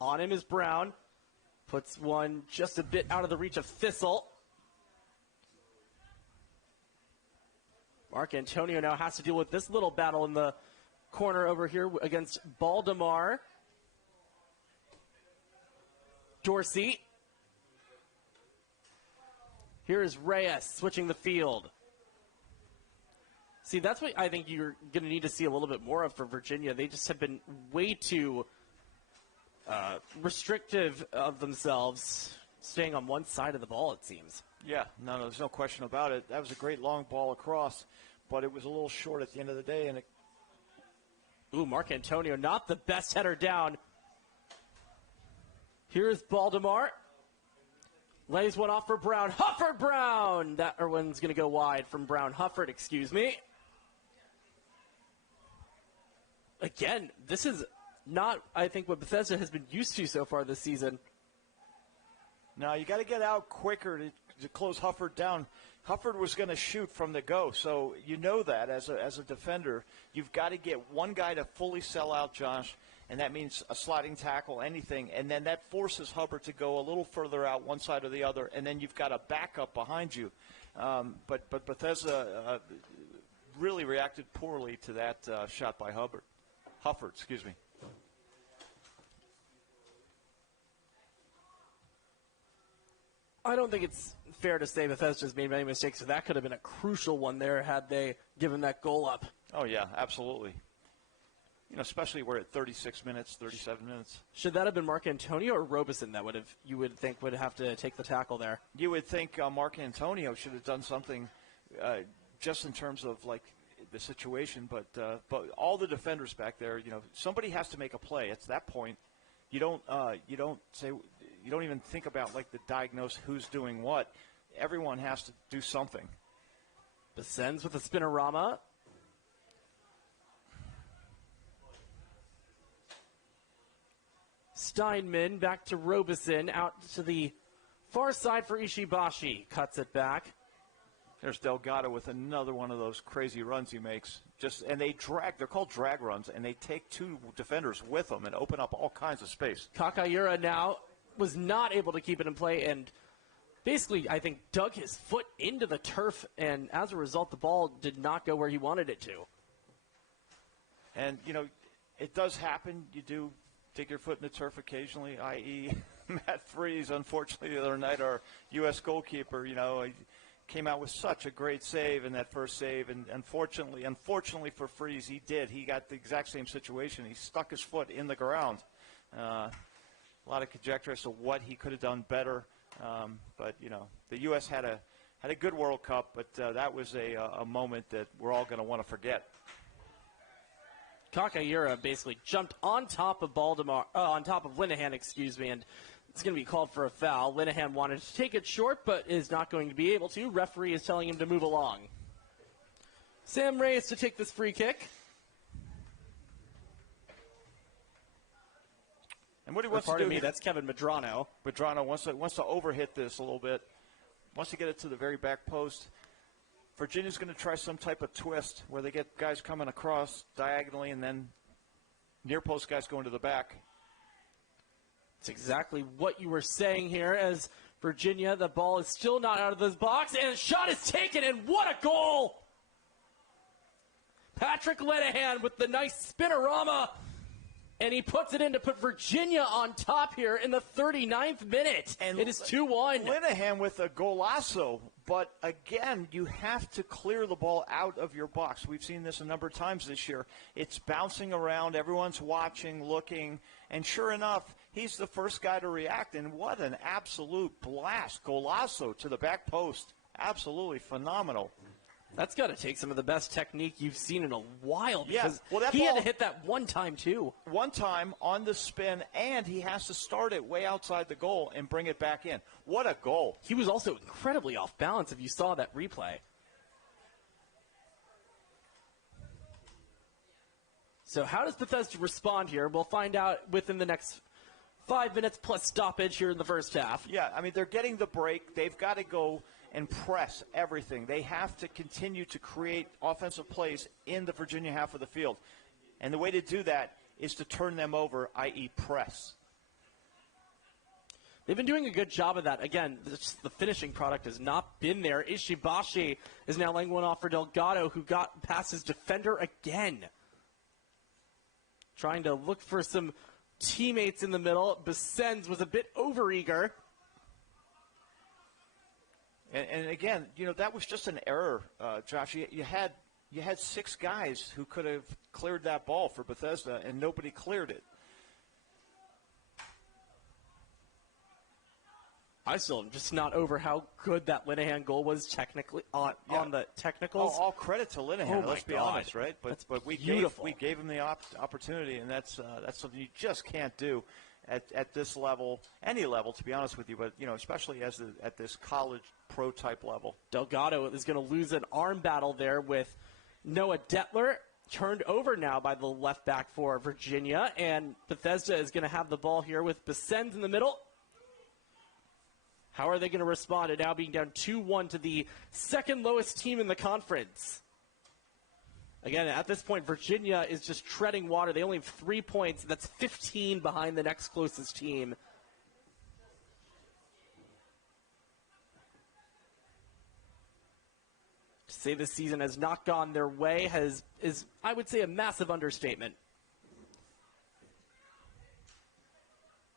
On him is Brown. Puts one just a bit out of the reach of Thistle. Mark Antonio now has to deal with this little battle in the corner over here against Baldemar. Dorsey. Here is Reyes switching the field. See, that's what I think you're going to need to see a little bit more of for Virginia. They just have been way too restrictive of themselves, staying on one side of the ball, it seems. Yeah, no, there's no question about it. That was a great long ball across, but it was a little short at the end of the day. Ooh, Mark Antonio, not the best header down. Here's Baldemar. Lays one off for Brown. Hufford Brown! That one's going to go wide from Brown. Hufford, excuse me. Again, this is not, I think, what Bethesda has been used to so far this season. No, you got to get out quicker to close Hufford down. Hufford was going to shoot from the go, so you know that as a defender. You've got to get one guy to fully sell out, Josh, and that means a sliding tackle, anything, and then that forces Hubbard to go a little further out one side or the other, and then you've got a backup behind you. But Bethesda really reacted poorly to that shot by Hufford, excuse me. I don't think it's fair to say Bethesda's made many mistakes, so that could have been a crucial one there had they given that goal up. Oh, yeah, absolutely. Especially we're at 36 minutes, 37 minutes. Should that have been Mark Antonio or Robeson that you would think would have to take the tackle there? You would think Mark Antonio should have done something just in terms of, like, the situation, but all the defenders back there, somebody has to make a play. At that point, you don't even think about, like, the diagnose who's doing what. Everyone has to do something. Descends with a spinorama. Steinman back to Robeson, out to the far side for Ishibashi. Cuts it back. There's Delgado with another one of those crazy runs he makes. And they're called drag runs, and they take two defenders with them and open up all kinds of space. Kakaira now was not able to keep it in play and basically, I think, dug his foot into the turf, and as a result, the ball did not go where he wanted it to. And, it does happen. You do dig your foot in the turf occasionally, i.e. Matt Freese, unfortunately, the other night, our U.S. goalkeeper, he came out with such a great save in that first save, and unfortunately for Freese, he got the exact same situation. He stuck his foot in the ground. A lot of conjecture as to what he could have done better, but the U.S. had a good World Cup, but that was a moment that we're all going to want to forget. Kakaira basically jumped on top of Linehan, excuse me, and it's going to be called for a foul. Linehan wanted to take it short, but is not going to be able to. Referee is telling him to move along. Sam Reyes to take this free kick. And what he wants to do, that's Kevin Medrano. Medrano wants to overhit this a little bit. Wants to get it to the very back post. Virginia's going to try some type of twist where they get guys coming across diagonally and then near post guys going to the back. It's exactly what you were saying here as Virginia, the ball is still not out of the box, and a shot is taken, and what a goal! Patrick Linehan with the nice spinorama, and he puts it in to put Virginia on top here in the 39th minute. And it is 2-1. Linehan with a golazo, but again, you have to clear the ball out of your box. We've seen this a number of times this year. It's bouncing around, everyone's watching, looking, and sure enough, he's the first guy to react, and what an absolute blast. Golazo to the back post. Absolutely phenomenal. That's got to take some of the best technique you've seen in a while, because well, he had to hit that one time, too. One time on the spin, and he has to start it way outside the goal and bring it back in. What a goal. He was also incredibly off balance if you saw that replay. So how does Bethesda respond here? We'll find out within the next 5 minutes plus stoppage here in the first half. Yeah, I mean, they're getting the break. They've got to go and press everything. They have to continue to create offensive plays in the Virginia half of the field. And the way to do that is to turn them over, i.e. press. They've been doing a good job of that. Again, the finishing product has not been there. Ishibashi is now laying one off for Delgado, who got past his defender again. Trying to look for some teammates in the middle. Besens was a bit overeager. And again, you know, that was just an error, Josh. You had 6 guys who could have cleared that ball for Bethesda, and nobody cleared it. I still am just not over how good that Linehan goal was technically on the technicals. All credit to Linehan. Let's be honest, right? But we gave him the opportunity, and that's something you just can't do at this level, any level, to be honest with you. But you know, especially at this college pro type level. Delgado is going to lose an arm battle there with Noah Detler, turned over now by the left back for Virginia, and Bethesda is going to have the ball here with Besens in the middle. How are they going to respond to now being down 2-1 to the second lowest team in the conference? Again, at this point, Virginia is just treading water. They only have 3 points. That's 15 behind the next closest team. To say this season has not gone their way is, I would say, a massive understatement.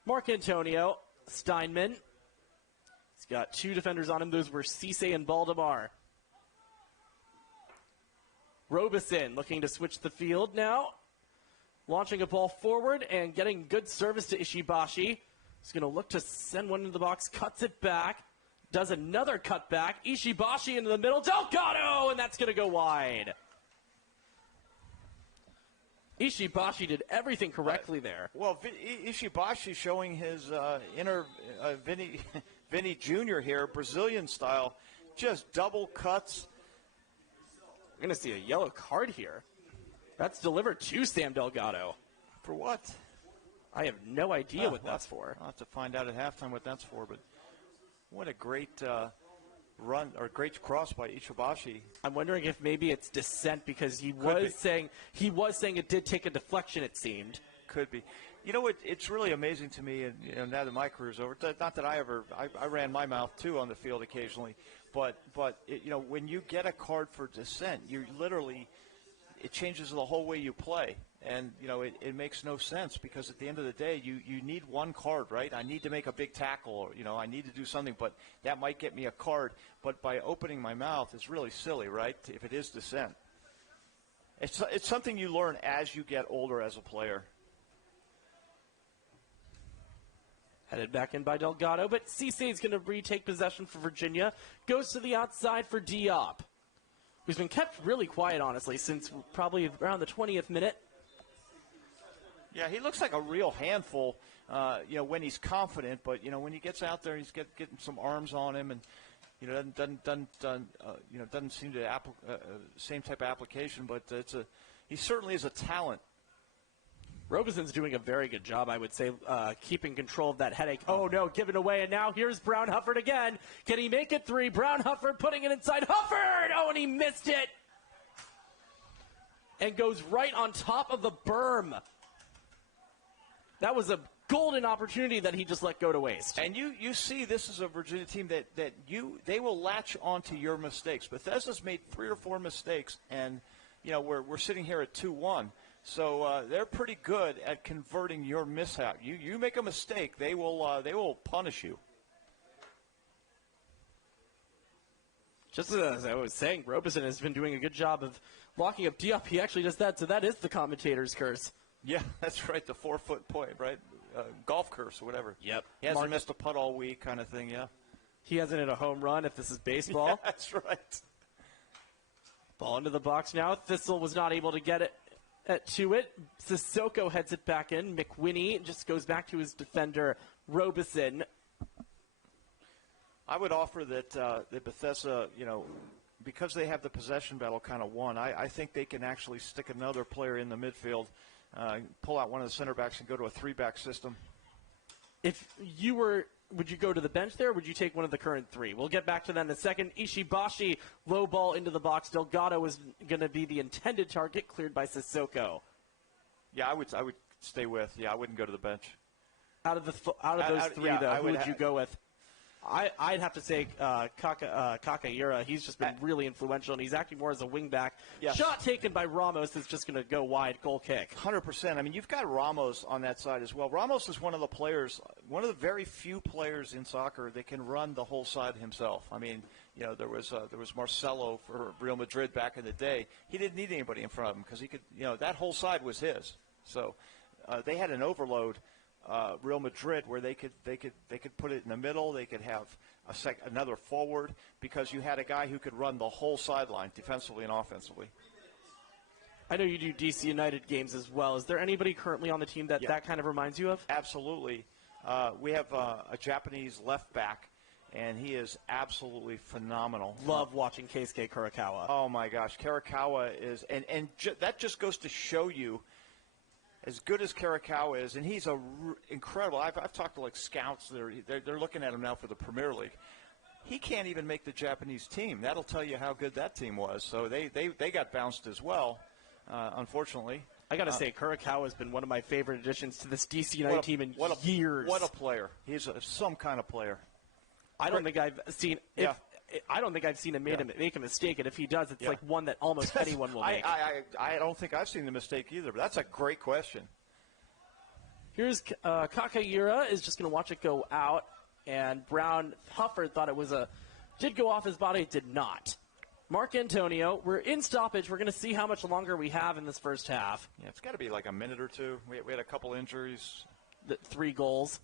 Mark Antonio Steinman. He's got 2 defenders on him. Those were Cisse and Baldemar. Robeson looking to switch the field now. Launching a ball forward and getting good service to Ishibashi. He's going to look to send one into the box. Cuts it back. Does another cut back. Ishibashi into the middle. Delgado! And that's going to go wide. Ishibashi did everything correctly there. Well, Ishibashi showing his inner Vinny Jr. here, Brazilian style. Just double cuts. We're going to see a yellow card here. That's delivered to Sam Delgado. For what? I have no idea what that's for. I'll have to find out at halftime what that's for, but what a great run or great cross by Ishibashi. I'm wondering if maybe it's dissent because he was saying it did take a deflection, it seemed. Could be. You know what? It's really amazing to me, and you know, now that my career's over. Not that I ran my mouth too on the field occasionally, but you know, when you get a card for dissent, you literally it changes the whole way you play, and you know it makes no sense because at the end of the day, you need one card, right? I need to make a big tackle, or you know, I need to do something, but that might get me a card. But by opening my mouth, it's really silly, right? If it is dissent, it's something you learn as you get older as a player. Headed back in by Delgado, but Cisse is going to retake possession for Virginia. Goes to the outside for Diop, who's been kept really quiet, honestly, since probably around the 20th minute. Yeah, he looks like a real handful, you know, when he's confident. But you know, when he gets out there, he's getting some arms on him, and you know, doesn't seem to same type of application. But he certainly is a talent. Robeson's doing a very good job, I would say, keeping control of that headache. Oh, no, given away, and now here's Brown Hufford again. Can he make it 3? Brown Hufford putting it inside. Hufford! Oh, and he missed it. And goes right on top of the berm. That was a golden opportunity that he just let go to waste. And you see this is a Virginia team that they will latch onto your mistakes. Bethesda's made 3 or 4 mistakes, and we're sitting here at 2-1. So they're pretty good at converting your mishap. You make a mistake, they will punish you. Just as I was saying, Robeson has been doing a good job of locking up Diop. He actually does that, so that is the commentator's curse. Yeah, that's right, the 4-foot point, right? Golf curse or whatever. Yep. He hasn't missed a putt all week kind of thing, yeah. He hasn't hit a home run if this is baseball. Yeah, that's right. Ball into the box now. Thistle was not able to get it to it. Sissoko heads it back in. McWinney just goes back to his defender, Robeson. I would offer that Bethesda, because they have the possession battle kind of won, I think they can actually stick another player in the midfield, pull out one of the center backs and go to a 3-back system. If you were, would you go to the bench there, or would you take one of the current 3? We'll get back to that in a second. Ishibashi, low ball into the box. Delgado is going to be the intended target, cleared by Sissoko. Yeah, I would stay with. Yeah, I wouldn't go to the bench. Out of those 3, though, who would you go with? I'd have to say Kakayura. He's just been really influential, and he's acting more as a wingback. Yes. Shot taken by Ramos is just going to go wide, goal kick. 100%. I mean, you've got Ramos on that side as well. Ramos is one of the very few players in soccer that can run the whole side himself. I mean, there was Marcelo for Real Madrid back in the day. He didn't need anybody in front of him because he could, that whole side was his. So they had an overload. Real Madrid, where they could put it in the middle, they could have another forward, because you had a guy who could run the whole sideline defensively and offensively. I know you do DC United games as well. Is there anybody currently on the team that kind of reminds you of? Absolutely. We have a Japanese left back, and he is absolutely phenomenal. Love watching Keisuke Kurakawa. Oh my gosh, Kurakawa is, that just goes to show you. As good as Kurakawa is, and he's incredible. I've talked to scouts. They're looking at him now for the Premier League. He can't even make the Japanese team. That'll tell you how good that team was. So they got bounced as well, unfortunately. I got to say, Kurakawa has been one of my favorite additions to this DC United team in years. What a player! He's some kind of player. I don't think I've seen. I don't think I've seen him make a mistake, and if he does, it's like one that almost anyone will make. I don't think I've seen the mistake either, but that's a great question. Here's Kakayura is just going to watch it go out, and Brown Hufford thought it was did go off his body, it did not. Mark Antonio, we're in stoppage. We're going to see how much longer we have in this first half. Yeah, it's got to be like a minute or two. We had a couple injuries. 3 goals.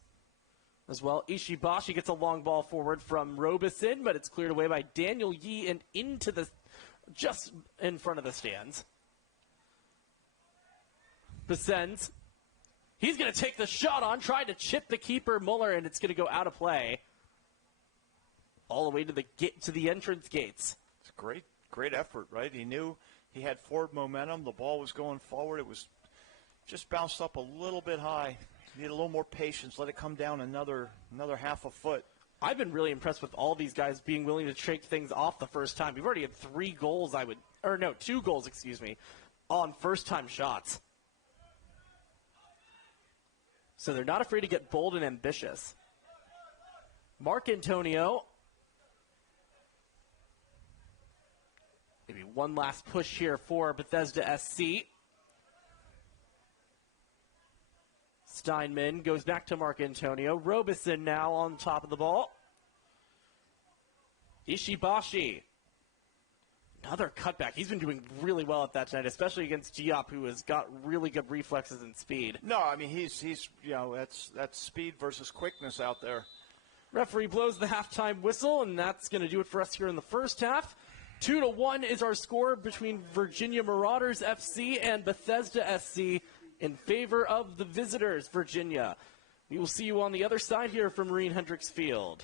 As well, Ishibashi gets a long ball forward from Robeson, but it's cleared away by Daniel Yee and into just in front of the stands. Besens, he's going to take the shot on, trying to chip the keeper Muller, and it's going to go out of play. All the way to the entrance gates. It's a great effort, right? He knew he had forward momentum. The ball was going forward. It was just bounced up a little bit high. Need a little more patience. Let it come down another half a foot. I've been really impressed with all these guys being willing to shake things off the first time. We've already had 2 goals, on first-time shots. So they're not afraid to get bold and ambitious. Mark Antonio. Maybe one last push here for Bethesda SC. Steinman goes back to Mark Antonio. Robeson now on top of the ball. Ishibashi. Another cutback. He's been doing really well at that tonight, especially against Diop, who has got really good reflexes and speed. No, I mean, he's that's speed versus quickness out there. Referee blows the halftime whistle, and that's going to do it for us here in the first half. 2-1 is our score between Virginia Marauders FC and Bethesda SC. In favor of the visitors, Virginia. We will see you on the other side here from Marine Hendricks Field.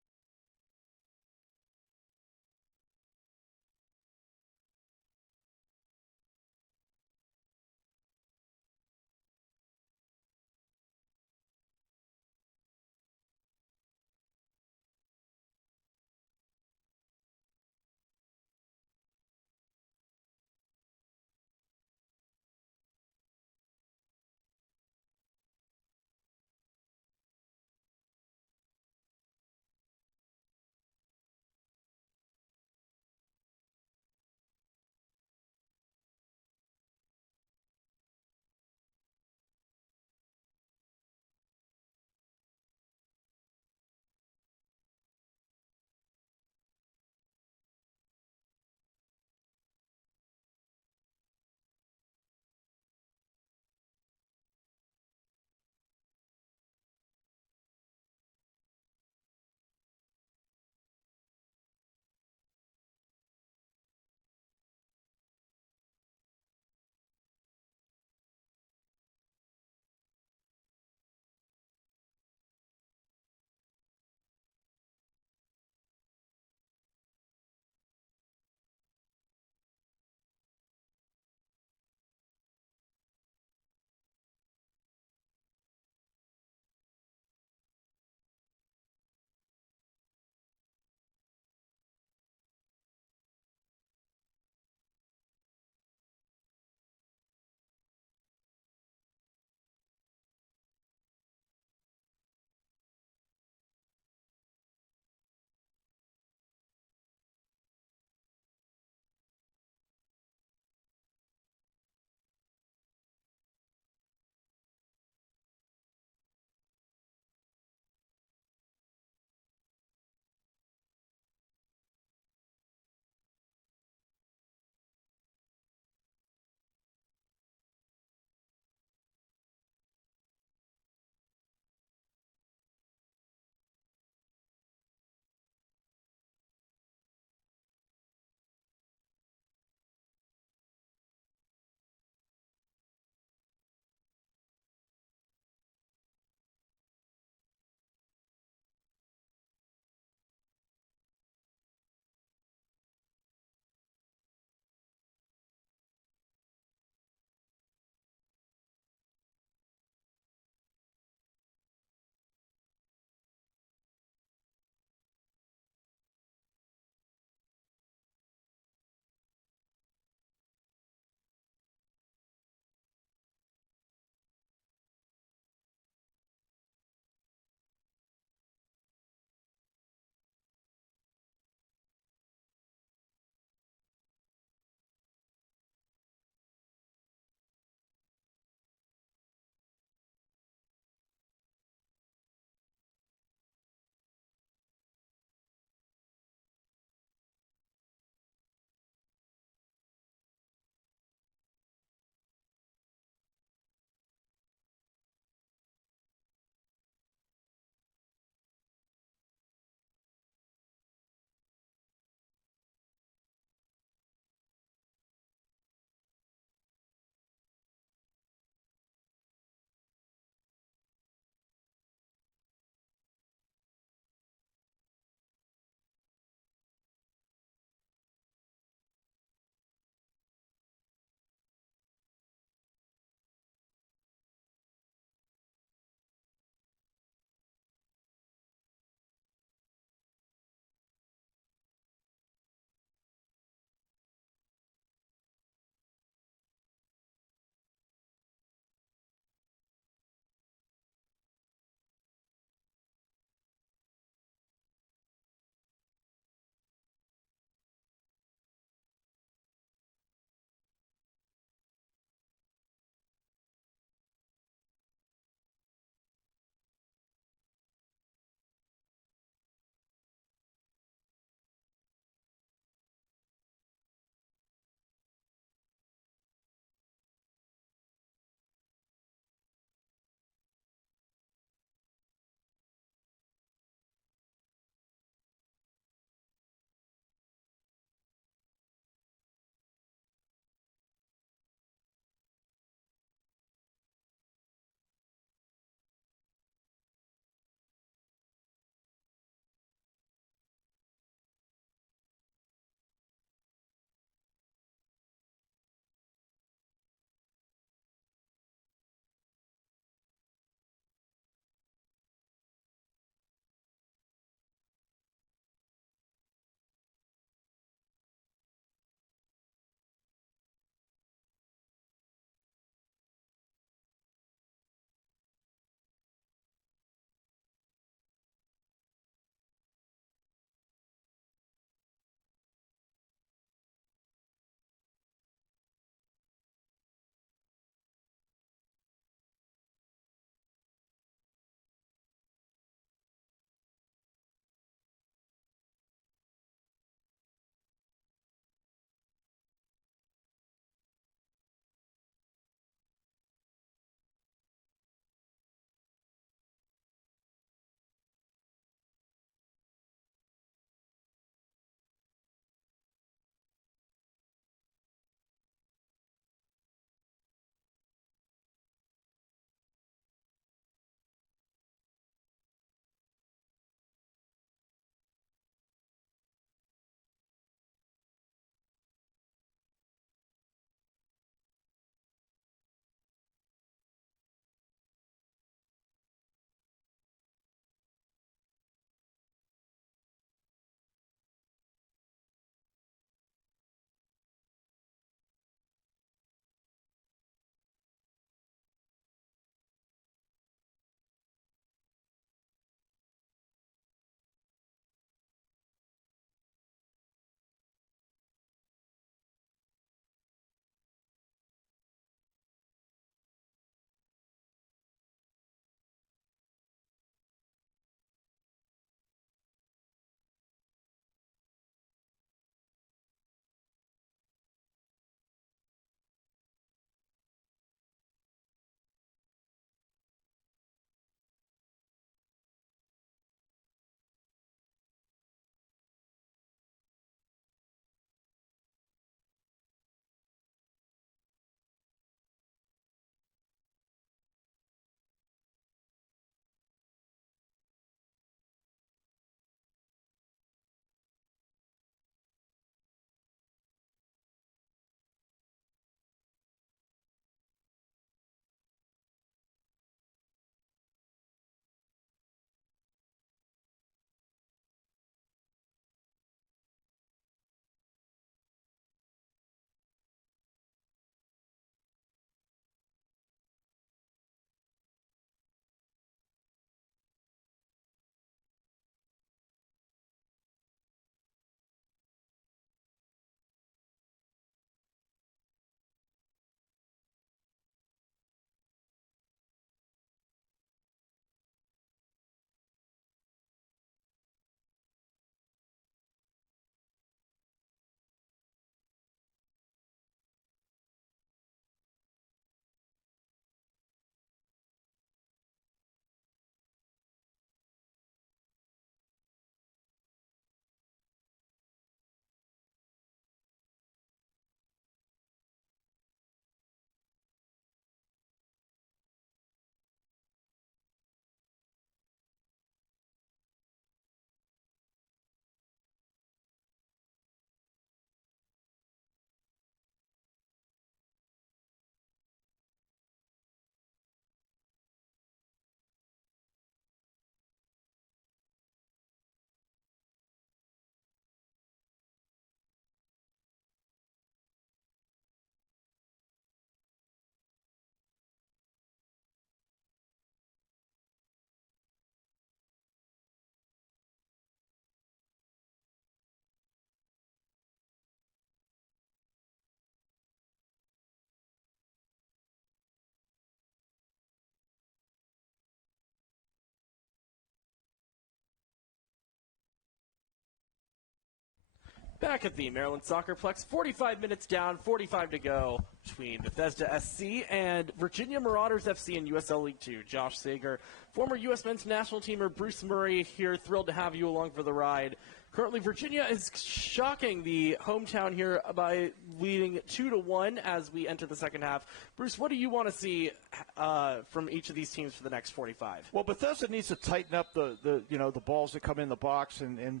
Back at the Maryland Soccerplex, 45 minutes down, 45 to go between Bethesda SC and Virginia Marauders FC in USL League Two. Josh Sager, former U.S. men's national teamer Bruce Murray here, thrilled to have you along for the ride. Currently, Virginia is shocking the hometown here by leading 2-1 as we enter the second half. Bruce, what do you want to see from each of these teams for the next 45? Well, Bethesda needs to tighten up the balls that come in the box, and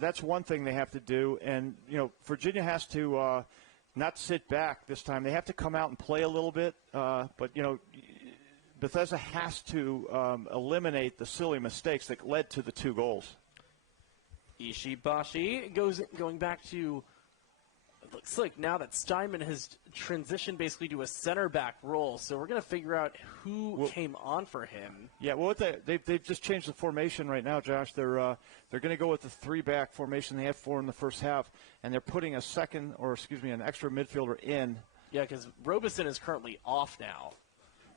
that's one thing they have to do. And Virginia has to not sit back this time. They have to come out and play a little bit. But Bethesda has to eliminate the silly mistakes that led to the 2 goals. Ishibashi going back to, it looks like now that Steinman has transitioned basically to a center back role, so we're going to figure out who came on for him. Yeah, well, they've just changed the formation right now, Josh. They're going to go with the 3-back formation. They had 4 in the first half, and they're putting an extra midfielder in. Yeah, because Robeson is currently off now,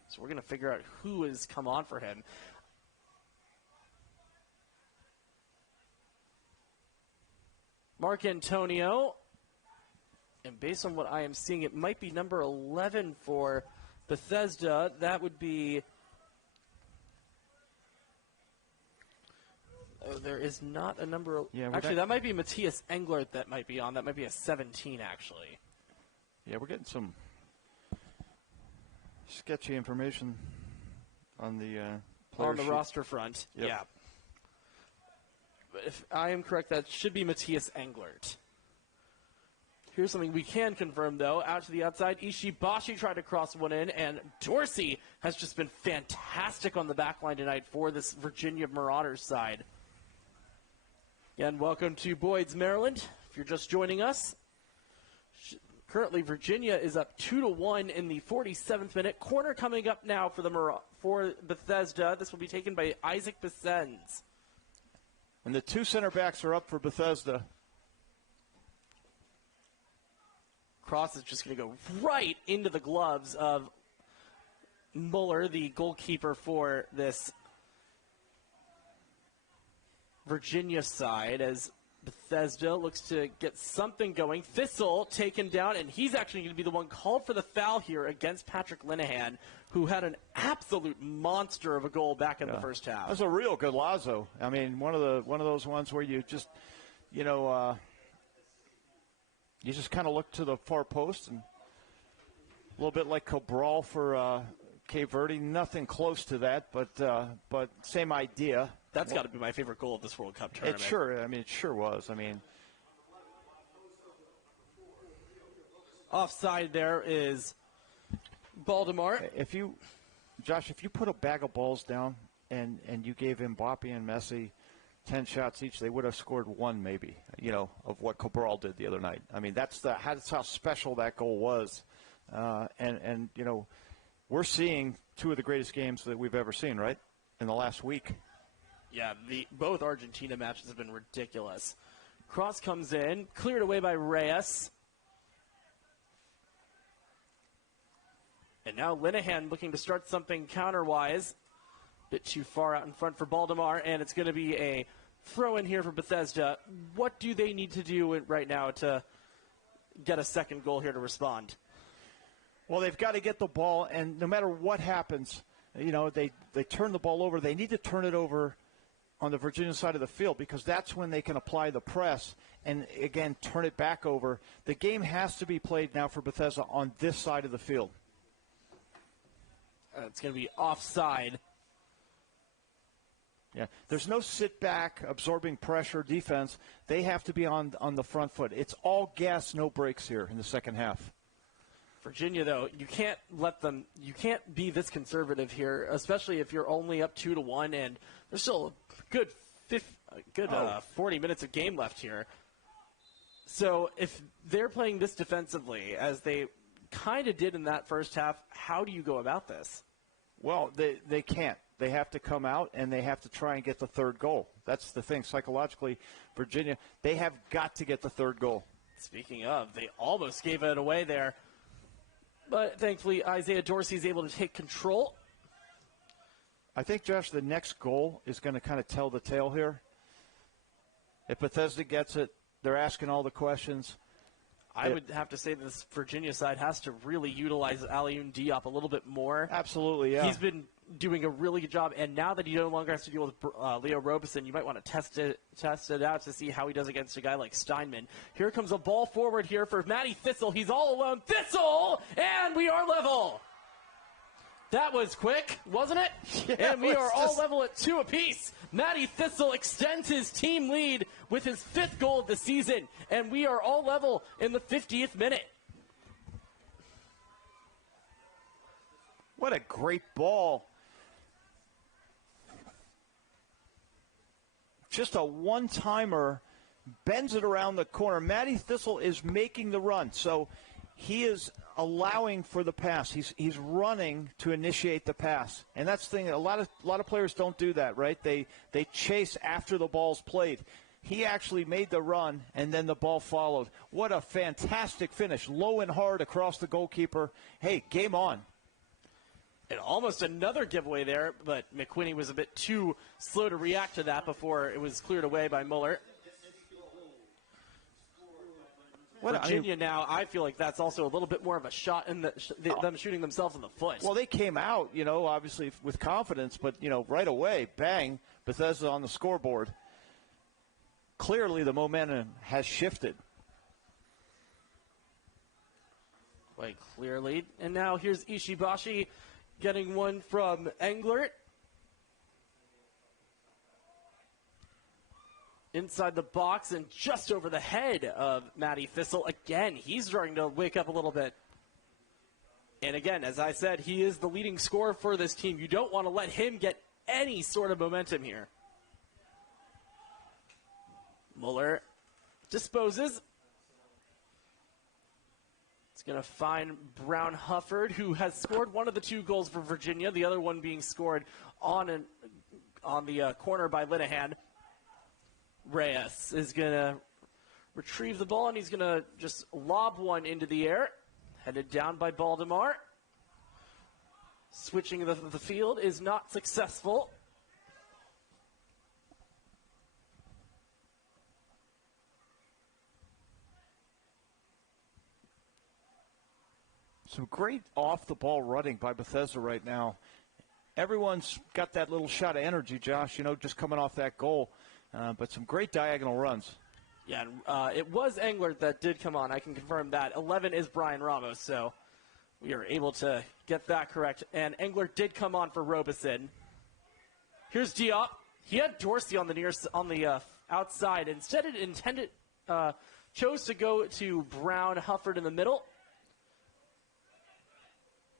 so we're going to figure out who has come on for him. Mark Antonio, and based on what I am seeing, it might be number 11 for Bethesda. That would be... Oh, there is not a number... Yeah, actually, that might be Matthias Englert that might be on. That might be a 17, actually. Yeah, we're getting some sketchy information on the on the roster front. Yep. Yeah. But if I am correct, that should be Matthias Englert. Here's something we can confirm, though. Out to the outside, Ishibashi tried to cross one in, and Dorsey has just been fantastic on the back line tonight for this Virginia Marauders side. Again, welcome to Boyd's, Maryland. If you're just joining us, currently Virginia is up 2-1 in the 47th minute. Corner coming up now for Bethesda. This will be taken by Isaac Besens. And the 2 center backs are up for Bethesda. Cross is just going to go right into the gloves of Muller, the goalkeeper for this Virginia side, as Bethesda looks to get something going. Thistle taken down, and he's actually going to be the one called for the foul here against Patrick Linehan, who had an absolute monster of a goal back in the first half. That's a real good Lazo. I mean, one of those ones where you just, you just kind of look to the far post, and a little bit like Cabral for Cape Verde. Nothing close to that, but same idea. That's got to be my favorite goal of this World Cup tournament. It sure was. I mean, offside there is Baltimore. Josh, if you put a bag of balls down and you gave Mbappe and Messi 10 shots each, they would have scored 1 maybe, of what Cabral did the other night. I mean, that's how special that goal was. And we're seeing 2 of the greatest games that we've ever seen, right, in the last week. Yeah, both Argentina matches have been ridiculous. Cross comes in, cleared away by Reyes. And now Linehan looking to start something counter-wise. Bit too far out in front for Baltimore, and it's going to be a throw-in here for Bethesda. What do they need to do right now to get a second goal here to respond? Well, they've got to get the ball, and no matter what happens, they turn the ball over. They need to turn it over on the Virginia side of the field, because that's when they can apply the press and, again, turn it back over. The game has to be played now for Bethesda on this side of the field. It's going to be offside. Yeah, there's no sit-back, absorbing pressure defense. They have to be on the front foot. It's all gas, no brakes here in the second half. Virginia, though, you can't be this conservative here, especially if you're only up 2-1, and there's still a good 40 minutes of game left here. So if they're playing this defensively, as they kind of did in that first half, how do you go about this? Well, they can't. They have to come out, and they have to try and get the third goal. That's the thing. Psychologically, Virginia, they have got to get the third goal. Speaking of, they almost gave it away there. But thankfully, Isaiah Dorsey is able to take control. I think, Josh, the next goal is going to kind of tell the tale here. If Bethesda gets it, They're asking all the questions. I would have to say this Virginia side has to really utilize Alioune Diop a little bit more. Absolutely, yeah. He's been doing a really good job, and now that he no longer has to deal with Leo Robeson, you might want to test it out to see how he does against a guy like Steinman. Here comes a ball forward here for Matty Thistle. He's all alone. Thistle! And we are level. That was quick, wasn't it? Yeah, and we are all level at 2 apiece. Matty Thistle extends his team lead with his 5th goal of the season, and we are all level in the 50th minute. What a great ball. Just a one-timer, bends it around the corner. Matty Thistle is making the run, so he is allowing for the pass. He's running to initiate the pass, and that's the thing. A lot of players don't do that, right? They chase after the ball's played. He actually made the run, and then the ball followed. What a fantastic finish, low and hard across the goalkeeper. Hey, game on. And almost another giveaway there, but McQuinney was a bit too slow to react to that before it was cleared away by Muller. Virginia now, I feel like that's also a little bit more of a shot in them shooting themselves in the foot. Well, they came out, obviously with confidence, but, right away, bang, Bethesda on the scoreboard. Clearly the momentum has shifted. Quite clearly. And now here's Ishibashi getting one from Englert. Inside the box and just over the head of Matty Thistle. Again, he's starting to wake up a little bit. And again, as I said, he is the leading scorer for this team. You don't want to let him get any sort of momentum here. Muller disposes. It's going to find Brown Hufford, who has scored one of the 2 goals for Virginia, the other one being scored on the corner by Linehan. Reyes is going to retrieve the ball, and he's going to just lob one into the air. Headed down by Baldemar. Switching the field is not successful. Some great off-the-ball running by Bethesda right now. Everyone's got that little shot of energy, Josh, just coming off that goal. But some great diagonal runs. Yeah, it was Englert that did come on. I can confirm that. 11 is Brian Ramos, so we are able to get that correct. And Englert did come on for Robeson. Here's Diop. He had Dorsey on the outside. Instead, chose to go to Brown Hufford in the middle.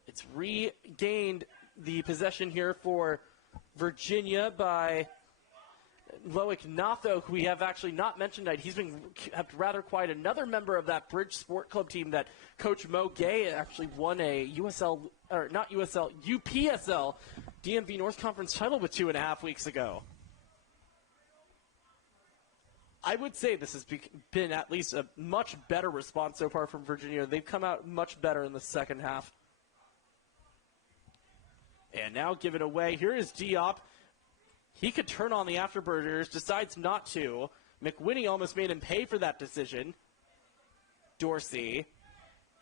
It's regained the possession here for Virginia by Loic Notho, who we have actually not mentioned tonight. He's been kept rather quiet. Another member of that Bridge Sport Club team that Coach Mo Gay actually won a UPSL DMV North Conference title with 2.5 weeks ago. I would say this has been at least a much better response so far from Virginia. They've come out much better in the second half. And now give it away. Here is Diop. He could turn on the afterburners, decides not to. McWhinney almost made him pay for that decision. Dorsey.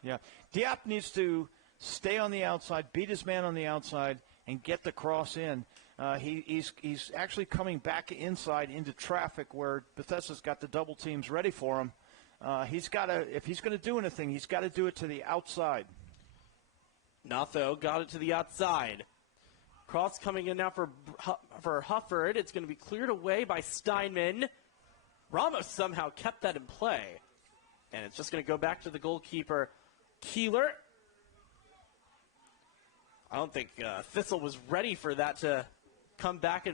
Yeah. Diop needs to stay on the outside, beat his man on the outside, and get the cross in. He's actually coming back inside into traffic where Bethesda's got the double teams ready for him. If he's going to do anything, he's got to do it to the outside. Notho got it to the outside. Cross coming in now for Hufford. It's going to be cleared away by Steinman. Ramos somehow kept that in play. And it's just going to go back to the goalkeeper, Keeler. I don't think Thistle was ready for that to come back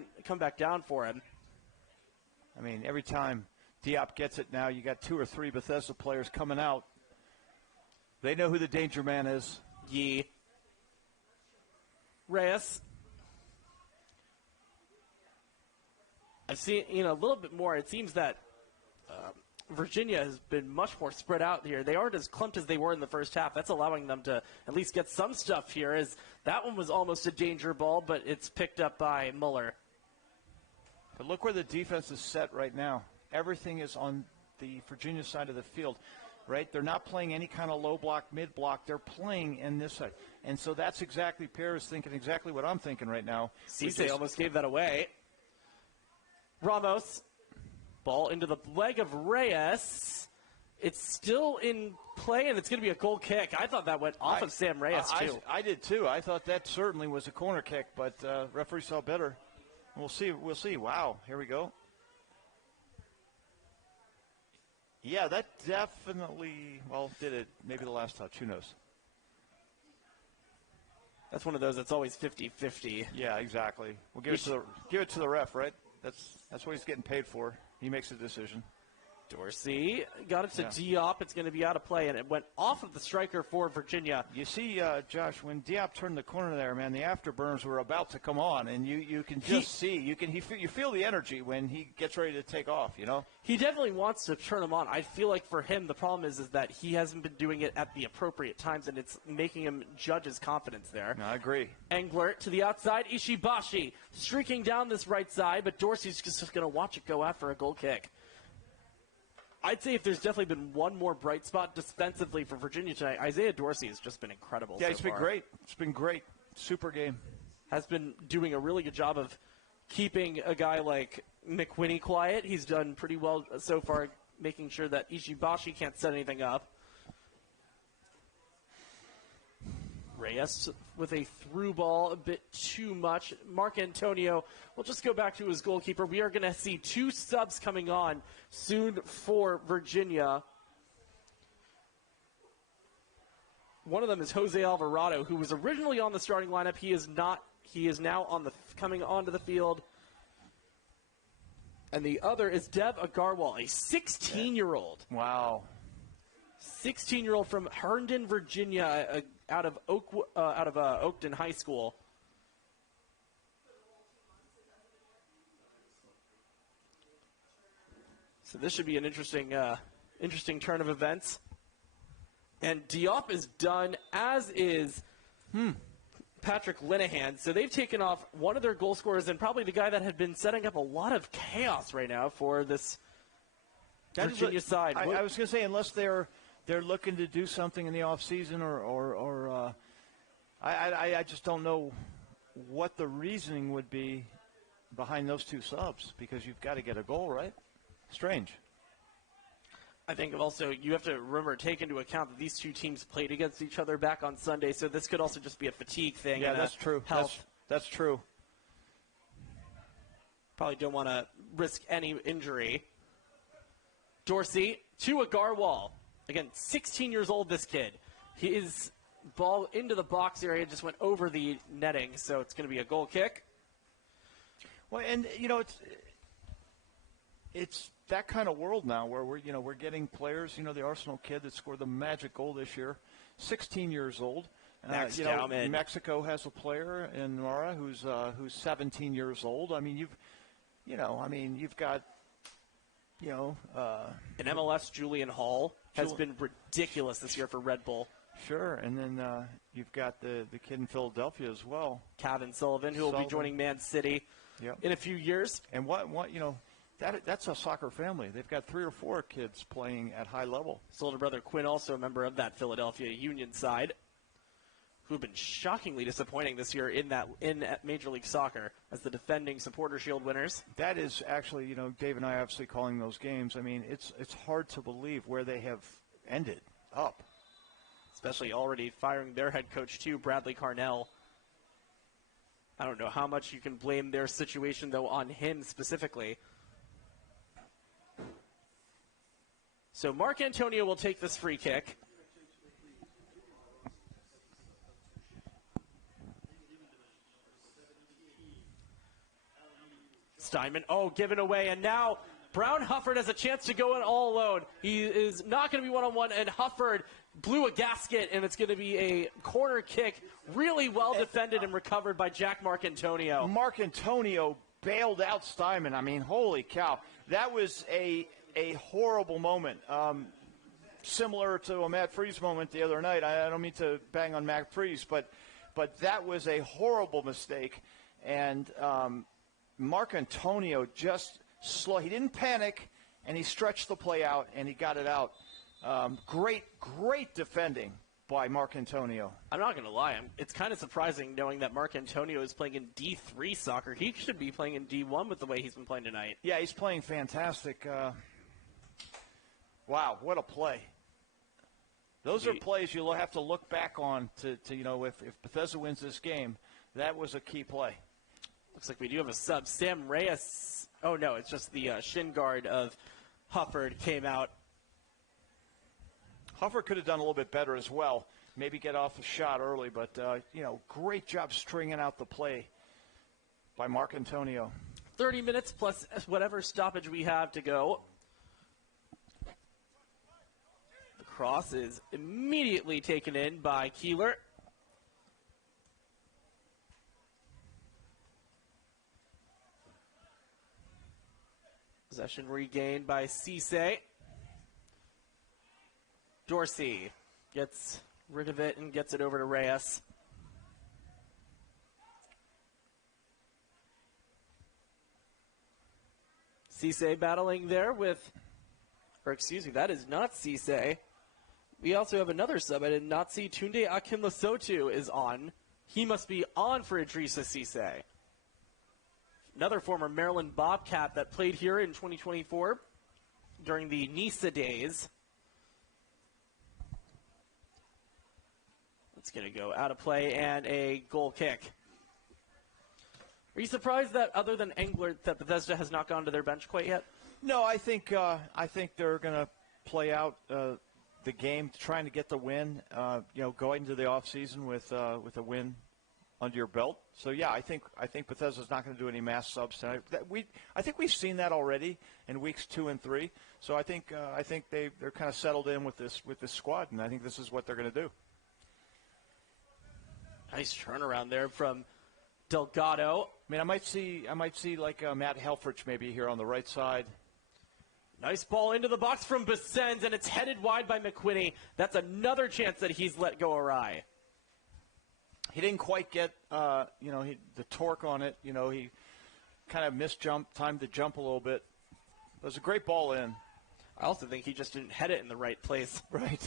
down for him. I mean, every time Diop gets it now, you got 2 or 3 Bethesda players coming out. They know who the danger man is. Yee. Reyes. I've seen a little bit more. It seems that Virginia has been much more spread out here. They aren't as clumped as they were in the first half. That's allowing them to at least get some stuff here. As that one was almost a danger ball, but it's picked up by Muller. But look where the defense is set right now. Everything is on the Virginia side of the field, right? They're not playing any kind of low block, mid block. They're playing in this side. And so that's exactly, Pierre is thinking exactly what I'm thinking right now. Cisse almost gave that away. Ramos, ball into the leg of Reyes. It's still in play, and it's going to be a goal kick. I thought that went off of Sam Reyes, too. I did, too. I thought that certainly was a corner kick, but referee saw better. We'll see. We'll see. Wow. Here we go. Yeah, that definitely, well, did it. Maybe the last touch. Who knows? That's one of those that's always 50-50. Yeah, exactly. We'll give it to the ref, right? That's what he's getting paid for. He makes the decision. Dorsey got it to Diop. It's going to be out of play, and it went off of the striker for Virginia. You see, Josh, when Diop turned the corner there, man, the afterburns were about to come on, and you can just see. You feel the energy when he gets ready to take off, you know? He definitely wants to turn them on. I feel like for him, the problem is that he hasn't been doing it at the appropriate times, and it's making him judge his confidence there. No, I agree. Englert to the outside. Ishibashi streaking down this right side, but Dorsey's just going to watch it go out for a goal kick. I'd say if there's definitely been one more bright spot defensively for Virginia tonight, Isaiah Dorsey has just been incredible. Yeah, he's been great. It's been great. Super game. Has been doing a really good job of keeping a guy like McWhinney quiet. He's done pretty well so far, making sure that Ishibashi can't set anything up. Reyes with a through ball, a bit too much. Mark Antonio will just go back to his goalkeeper. We are going to see two subs coming on soon for Virginia. One of them is Jose Alvarado, who was originally on the starting lineup. He is not. He is now coming onto the field. And the other is Dev Agarwal, a 16-year-old. Wow. 16-year-old from Herndon, Virginia, out of Oakton High School. So this should be an interesting turn of events. And Diop is done, as is Patrick Linehan. So they've taken off one of their goal scorers and probably the guy that had been setting up a lot of chaos right now for this Virginia side. I was going to say, unless they're looking to do something in the offseason or I just don't know what the reasoning would be behind those two subs, because you've got to get a goal, right? Strange. I think also you have to remember, take into account that these two teams played against each other back on Sunday, so this could also just be a fatigue thing. Yeah, that's true. That's true. Probably don't want to risk any injury. Dorsey to Agarwal. Again, 16 years old, this kid. His ball into the box area just went over the netting, so it's going to be a goal kick. Well, and, you know, it's that kind of world now where we're getting players, the Arsenal kid that scored the magic goal this year, 16 years old. Max Dowman. Mexico has a player in Mara who's 17 years old. I mean, you've got in MLS, Julian Hall has been ridiculous this year for Red Bull. Sure, and then you've got the kid in Philadelphia as well, Kevin Sullivan, who will be joining Man City in a few years. And that's a soccer family. They've got 3 or 4 kids playing at high level. His older brother Quinn, also a member of that Philadelphia Union side, who've been shockingly disappointing this year in Major League Soccer as the defending Supporter Shield winners. That is actually, Dave and I obviously calling those games. I mean, it's hard to believe where they have ended up. Especially already firing their head coach, too, Bradley Carnell. I don't know how much you can blame their situation, though, on him specifically. So Mark Antonio will take this free kick. Steinman, given away, and now Brown Hufford has a chance to go in all alone. He is not going to be one-on-one, and Hufford blew a gasket, and it's going to be a corner kick, really well defended and recovered by Jack Marcantonio. Marcantonio bailed out Steinman. I mean, holy cow. That was a horrible moment. Similar to a Matt Freese moment the other night. I don't mean to bang on Matt Freese, but that was a horrible mistake. And Marcantonio just slow. He didn't panic. and he stretched the play out, and he got it out. Great defending by Mark Antonio. I'm not going to lie. It's kind of surprising knowing that Mark Antonio is playing in D3 soccer. He should be playing in D1 with the way he's been playing tonight. Yeah, he's playing fantastic. Wow, what a play. Those are plays you'll have to look back on to if Bethesda wins this game, that was a key play. Looks like we do have a sub. Sam Reyes. Oh, no, it's just the shin guard of Hufford came out. Hufford could have done a little bit better as well. Maybe get off a shot early, but, great job stringing out the play by Mark Antonio. 30 minutes plus whatever stoppage we have to go. The cross is immediately taken in by Keeler. Possession regained by Cisse. Dorsey gets rid of it and gets it over to Reyes. Cisse battling there with, that is not Cisse. We also have another sub. I did not see Tunde Akinlasotu is on. He must be on for Idrissa Cisse. Another former Maryland Bobcat that played here in 2024 during the NISA days. It's going to go out of play and a goal kick. Are you surprised that other than Engler, that Bethesda has not gone to their bench quite yet? No, I think they're going to play out the game, trying to get the win. Going into the offseason with a win under your belt. So yeah, I think Bethesda's not going to do any mass subs tonight. I think we've seen that already in weeks 2 and 3. So I think they're kind of settled in with this squad, and I think this is what they're going to do. Nice turnaround there from Delgado. I mean, I might see like Matt Helfrich maybe here on the right side. Nice ball into the box from Besens, and it's headed wide by McQuinney. That's another chance that he's let go awry. He didn't quite get the torque on it. He kind of timed the jump a little bit. It was a great ball in. I also think he just didn't head it in the right place. Right.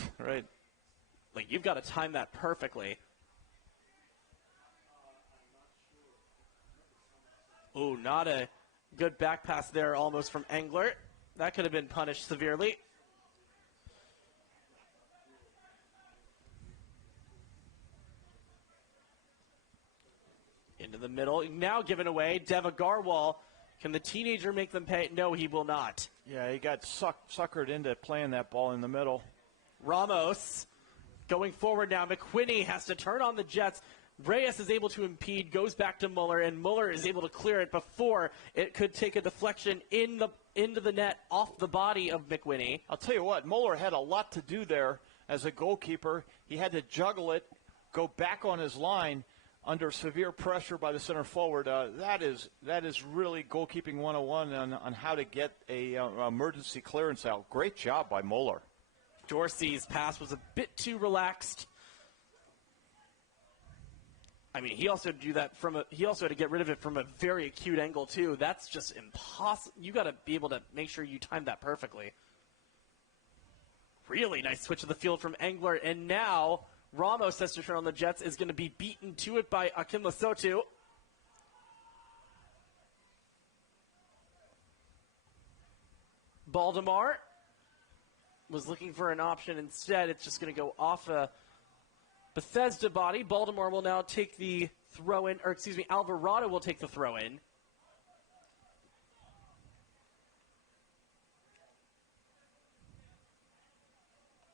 Like, you've got to time that perfectly. Oh, not a good back pass there almost from Engler. That could have been punished severely. Into the middle. Now given away. Deva Garwal. Can the teenager make them pay? No, he will not. Yeah, he got suckered into playing that ball in the middle. Ramos going forward now. McQuinney has to turn on the Jets. Reyes is able to impede, goes back to Muller, and Muller is able to clear it before it could take a deflection into the net off the body of McQuinney. I'll tell you what, Muller had a lot to do there as a goalkeeper. He had to juggle it, go back on his line under severe pressure by the center forward. That is really goalkeeping 101 on how to get a emergency clearance out. Great job by Muller. Dorsey's pass was a bit too relaxed. I mean, he also had to get rid of it from a very acute angle too. That's just impossible. You got to be able to make sure you time that perfectly. Really nice switch of the field from Engler, and now Ramos has to turn on the Jets, is going to be beaten to it by Akinlasotu. Baltimore was looking for an option. Instead, it's just going to go off a Bethesda body. Baltimore will now take the throw-in, Alvarado will take the throw-in.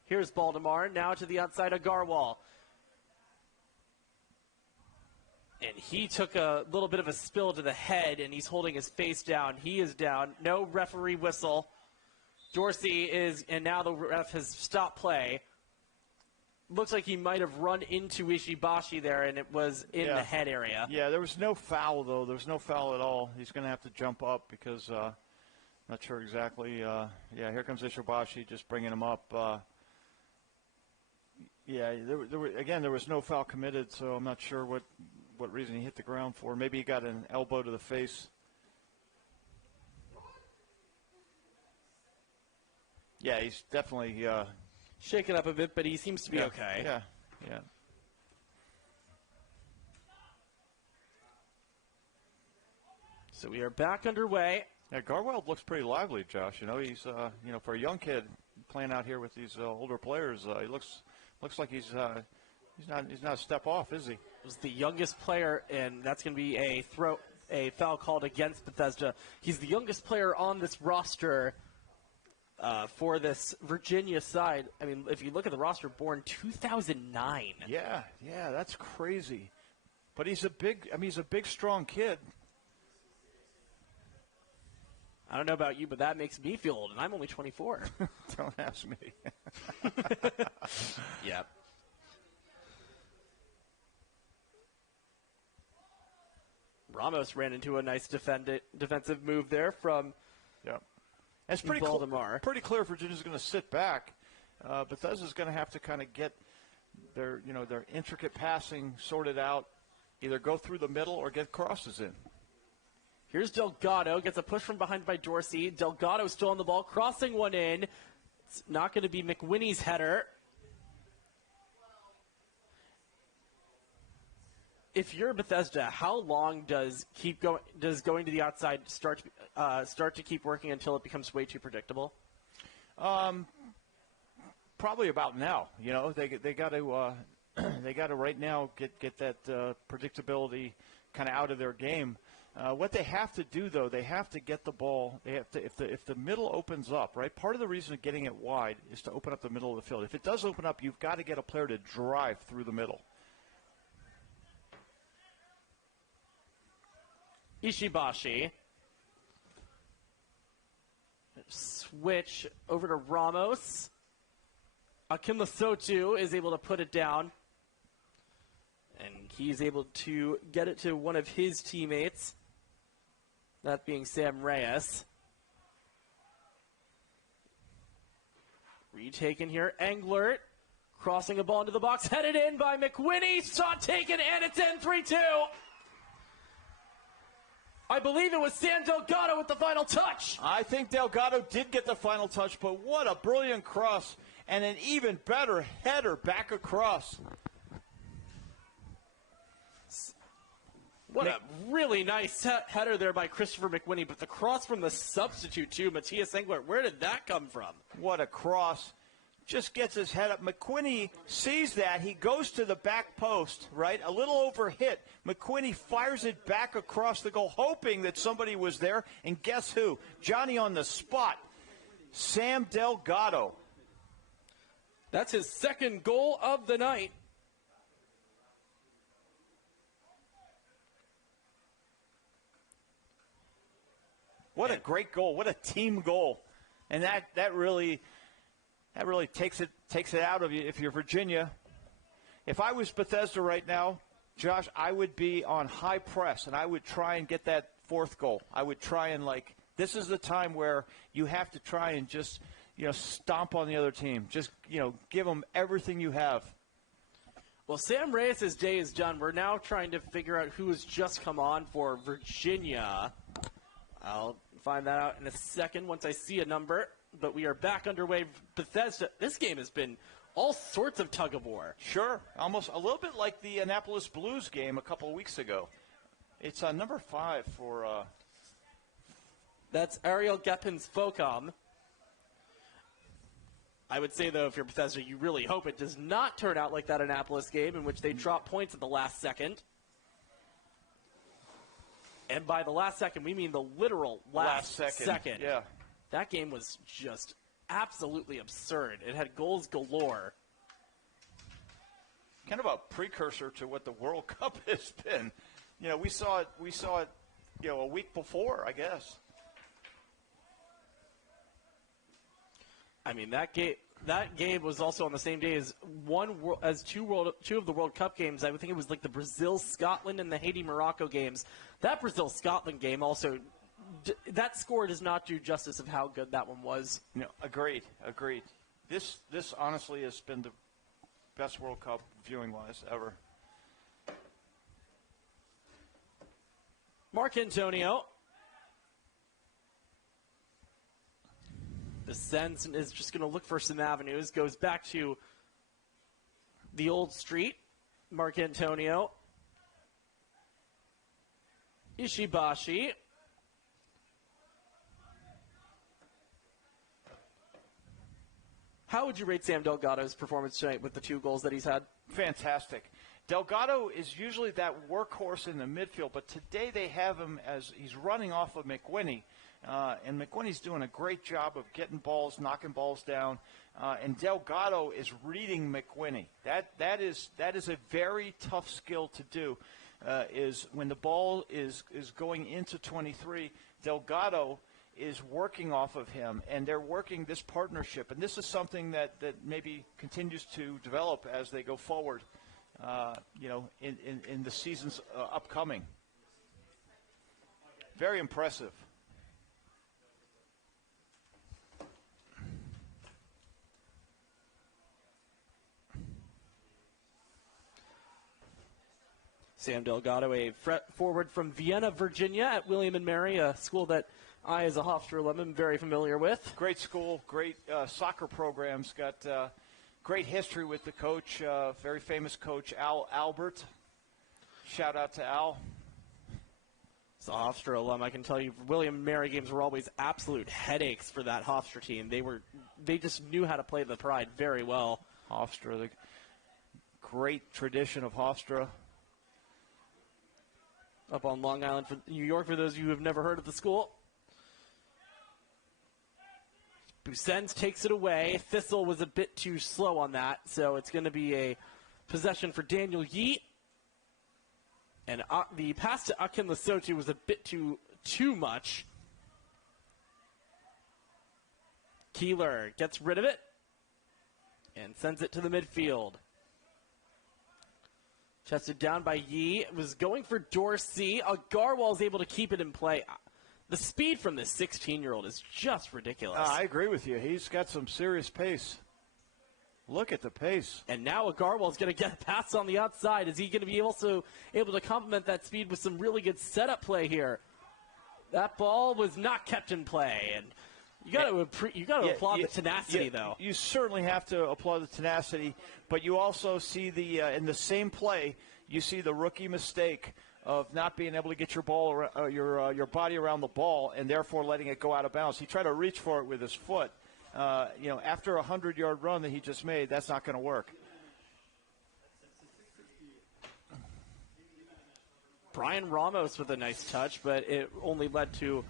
Here's Baltimore, now to the outside of Garwal. And he took a little bit of a spill to the head, and he's holding his face down. He is down. No referee whistle. Dorsey is, and now the ref has stopped play. Looks like he might have run into Ishibashi there, and it was in the head area. Yeah, there was no foul, though. There was no foul at all. He's going to have to jump up because not sure exactly. Here comes Ishibashi just bringing him up. There was no foul committed, so I'm not sure what reason he hit the ground for. Maybe he got an elbow to the face. Yeah, he's definitely shaken up a bit, but he seems to be okay. Yeah. So we are back underway. Yeah, Garweld looks pretty lively, Josh. He's for a young kid playing out here with these older players, he looks like he's not a step off, is he? Was the youngest player, and that's going to be a foul called against Bethesda. He's the youngest player on this roster for this Virginia side. I mean, if you look at the roster, born 2009. Yeah, that's crazy. But he's a big, strong kid. I don't know about you, but that makes me feel old, and I'm only 24. Don't ask me. Yep. Ramos ran into a nice defensive move there from It's pretty Baltimore. Pretty clear Virginia's going to sit back. Bethesda's going to have to kind of get their intricate passing sorted out, either go through the middle or get crosses in. Here's Delgado, gets a push from behind by Dorsey. Delgado still on the ball, crossing one in. It's not going to be McWhinney's header. If you're Bethesda, how long does going to the outside start to keep working until it becomes way too predictable? Probably about now. They got to they got to right now get that predictability kind of out of their game. What they have to do, though, they have to get the ball. They have to, if the middle opens up, right? Part of the reason of getting it wide is to open up the middle of the field. If it does open up, you've got to get a player to drive through the middle. Ishibashi. Switch over to Ramos. Akinla Sotu is able to put it down. And he's able to get it to one of his teammates. That being Sam Reyes. Retaken here. Englert crossing a ball into the box. Headed in by McWhinney. Shot taken, and it's in 3-2. I believe it was Sam Delgado with the final touch. I think Delgado did get the final touch, but what a brilliant cross and an even better header back across. What a really nice header there by Christopher McWhinney, but the cross from the substitute, too, Matthias Englert, where did that come from? What a cross. Just gets his head up. McWhinney sees that. He goes to the back post, right? A little over hit. McWhinney fires it back across the goal, hoping that somebody was there. And guess who? Johnny on the spot. Sam Delgado. That's his second goal of the night. What a great goal. What a team goal. And that really takes it out of you if you're Virginia. If I was Bethesda right now, Josh, I would be on high press, and I would try and get that fourth goal. I would try and, this is the time where you have to try and just, stomp on the other team. Just, give them everything you have. Well, Sam Reyes' day is done. We're now trying to figure out who has just come on for Virginia. I'll find that out in a second once I see a number. But we are back underway. Bethesda, this game has been all sorts of tug of war. Sure. Almost a little bit like the Annapolis Blues game a couple of weeks ago. It's number 5 for... That's Ariel Gepin's Focom. I would say, though, if you're Bethesda, you really hope it does not turn out like that Annapolis game in which they drop points at the last second. And by the last second, we mean the literal last second. Yeah. That game was just absolutely absurd. It had goals galore. Kind of a precursor to what the World Cup has been. We saw it, a week before, I guess. I mean, that game was also on the same day as two of the World Cup games. I would think it was like the Brazil-Scotland and the Haiti-Morocco games. That Brazil-Scotland game also, that score does not do justice of how good that one was. No, agreed. This honestly has been the best World Cup viewing-wise ever. Mark Antonio. The Sens is just going to look for some avenues. Goes back to the old street. Mark Antonio. Ishibashi. How would you rate Sam Delgado's performance tonight with the 2 goals that he's had? Fantastic. Delgado is usually that workhorse in the midfield, but today they have him as he's running off of McWhinney. And McWhinney's doing a great job of getting balls, knocking balls down. And Delgado is reading McWhinney. That is a very tough skill to do, is when the ball is going into 23, Delgado is working off of him, and they're working this partnership. And this is something that maybe continues to develop as they go forward, in the seasons upcoming. Very impressive. Sam Delgado, a forward from Vienna, Virginia, at William & Mary, a school that I, as a Hofstra alum, am very familiar with. Great school, great soccer programs. Got great history with the coach, very famous coach, Al Albert. Shout out to Al. As a Hofstra alum, I can tell you, William & Mary games were always absolute headaches for that Hofstra team. They just knew how to play the Pride very well. Hofstra, the great tradition of Hofstra. Up on Long Island, New York, for those of you who have never heard of the school. Busens takes it away. Thistle was a bit too slow on that, so it's going to be a possession for Daniel Yeat. And the pass to Akin Lesotho was a bit too much. Keeler gets rid of it and sends it to the midfield. Chested down by Yee. It was going for Dorsey. Agarwal is able to keep it in play. The speed from this 16-year-old is just ridiculous. I agree with you. He's got some serious pace. Look at the pace. And now Agarwal is going to get a pass on the outside. Is he going to be also able to complement that speed with some really good setup play here? That ball was not kept in play, and you got to applaud the tenacity, though. You certainly have to applaud the tenacity, but you also see in the same play, you see the rookie mistake of not being able to get your ball, your body around the ball, and therefore letting it go out of bounds. He tried to reach for it with his foot. After a 100-yard run that he just made, that's not going to work. Brian Ramos with a nice touch, but it only led to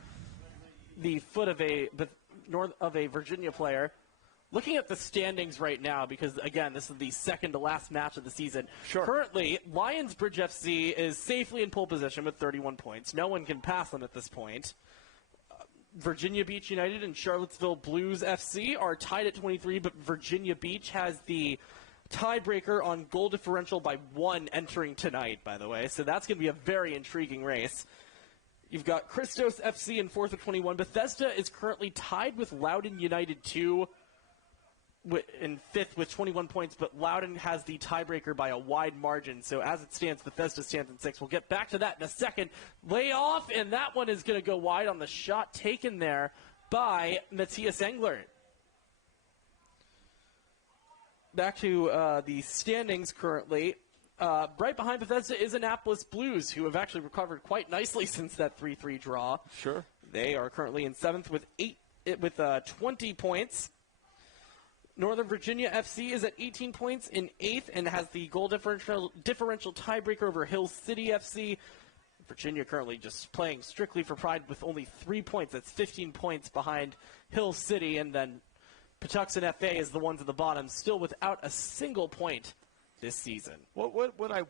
the foot of a Virginia player. Looking at the standings right now, because, again, this is the second to last match of the season. Sure. Currently, Lionsbridge FC is safely in pole position with 31 points. No one can pass them at this point. Virginia Beach United and Charlottesville Blues FC are tied at 23, but Virginia Beach has the tiebreaker on goal differential by 1 entering tonight, by the way. So that's going to be a very intriguing race. You've got Christos FC in 4th with 21. Bethesda is currently tied with Loudoun United 2 in 5th with 21 points, but Loudoun has the tiebreaker by a wide margin. So as it stands, Bethesda stands in 6th. We'll get back to that in a second. Layoff, and that one is going to go wide on the shot taken there by Matthias Englert. Back to the standings currently. Right behind Bethesda is Annapolis Blues, who have actually recovered quite nicely since that 3-3 draw. Sure. They are currently in 7th with 20 points. Northern Virginia FC is at 18 points in 8th and has the goal differential tiebreaker over Hill City FC. Virginia currently just playing strictly for pride with only 3 points. That's 15 points behind Hill City, and then Patuxent FA is the ones at the bottom, still without a single point this season. What I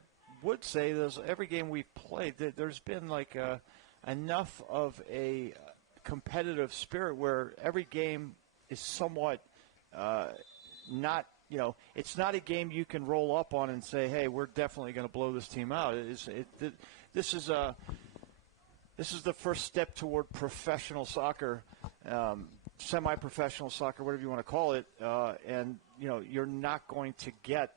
would say is every game we've played, there's been like enough of a competitive spirit where every game is somewhat not, it's not a game you can roll up on and say, hey, we're definitely going to blow this team out. This is the first step toward professional soccer, semi-professional soccer, whatever you want to call it, and you're not going to get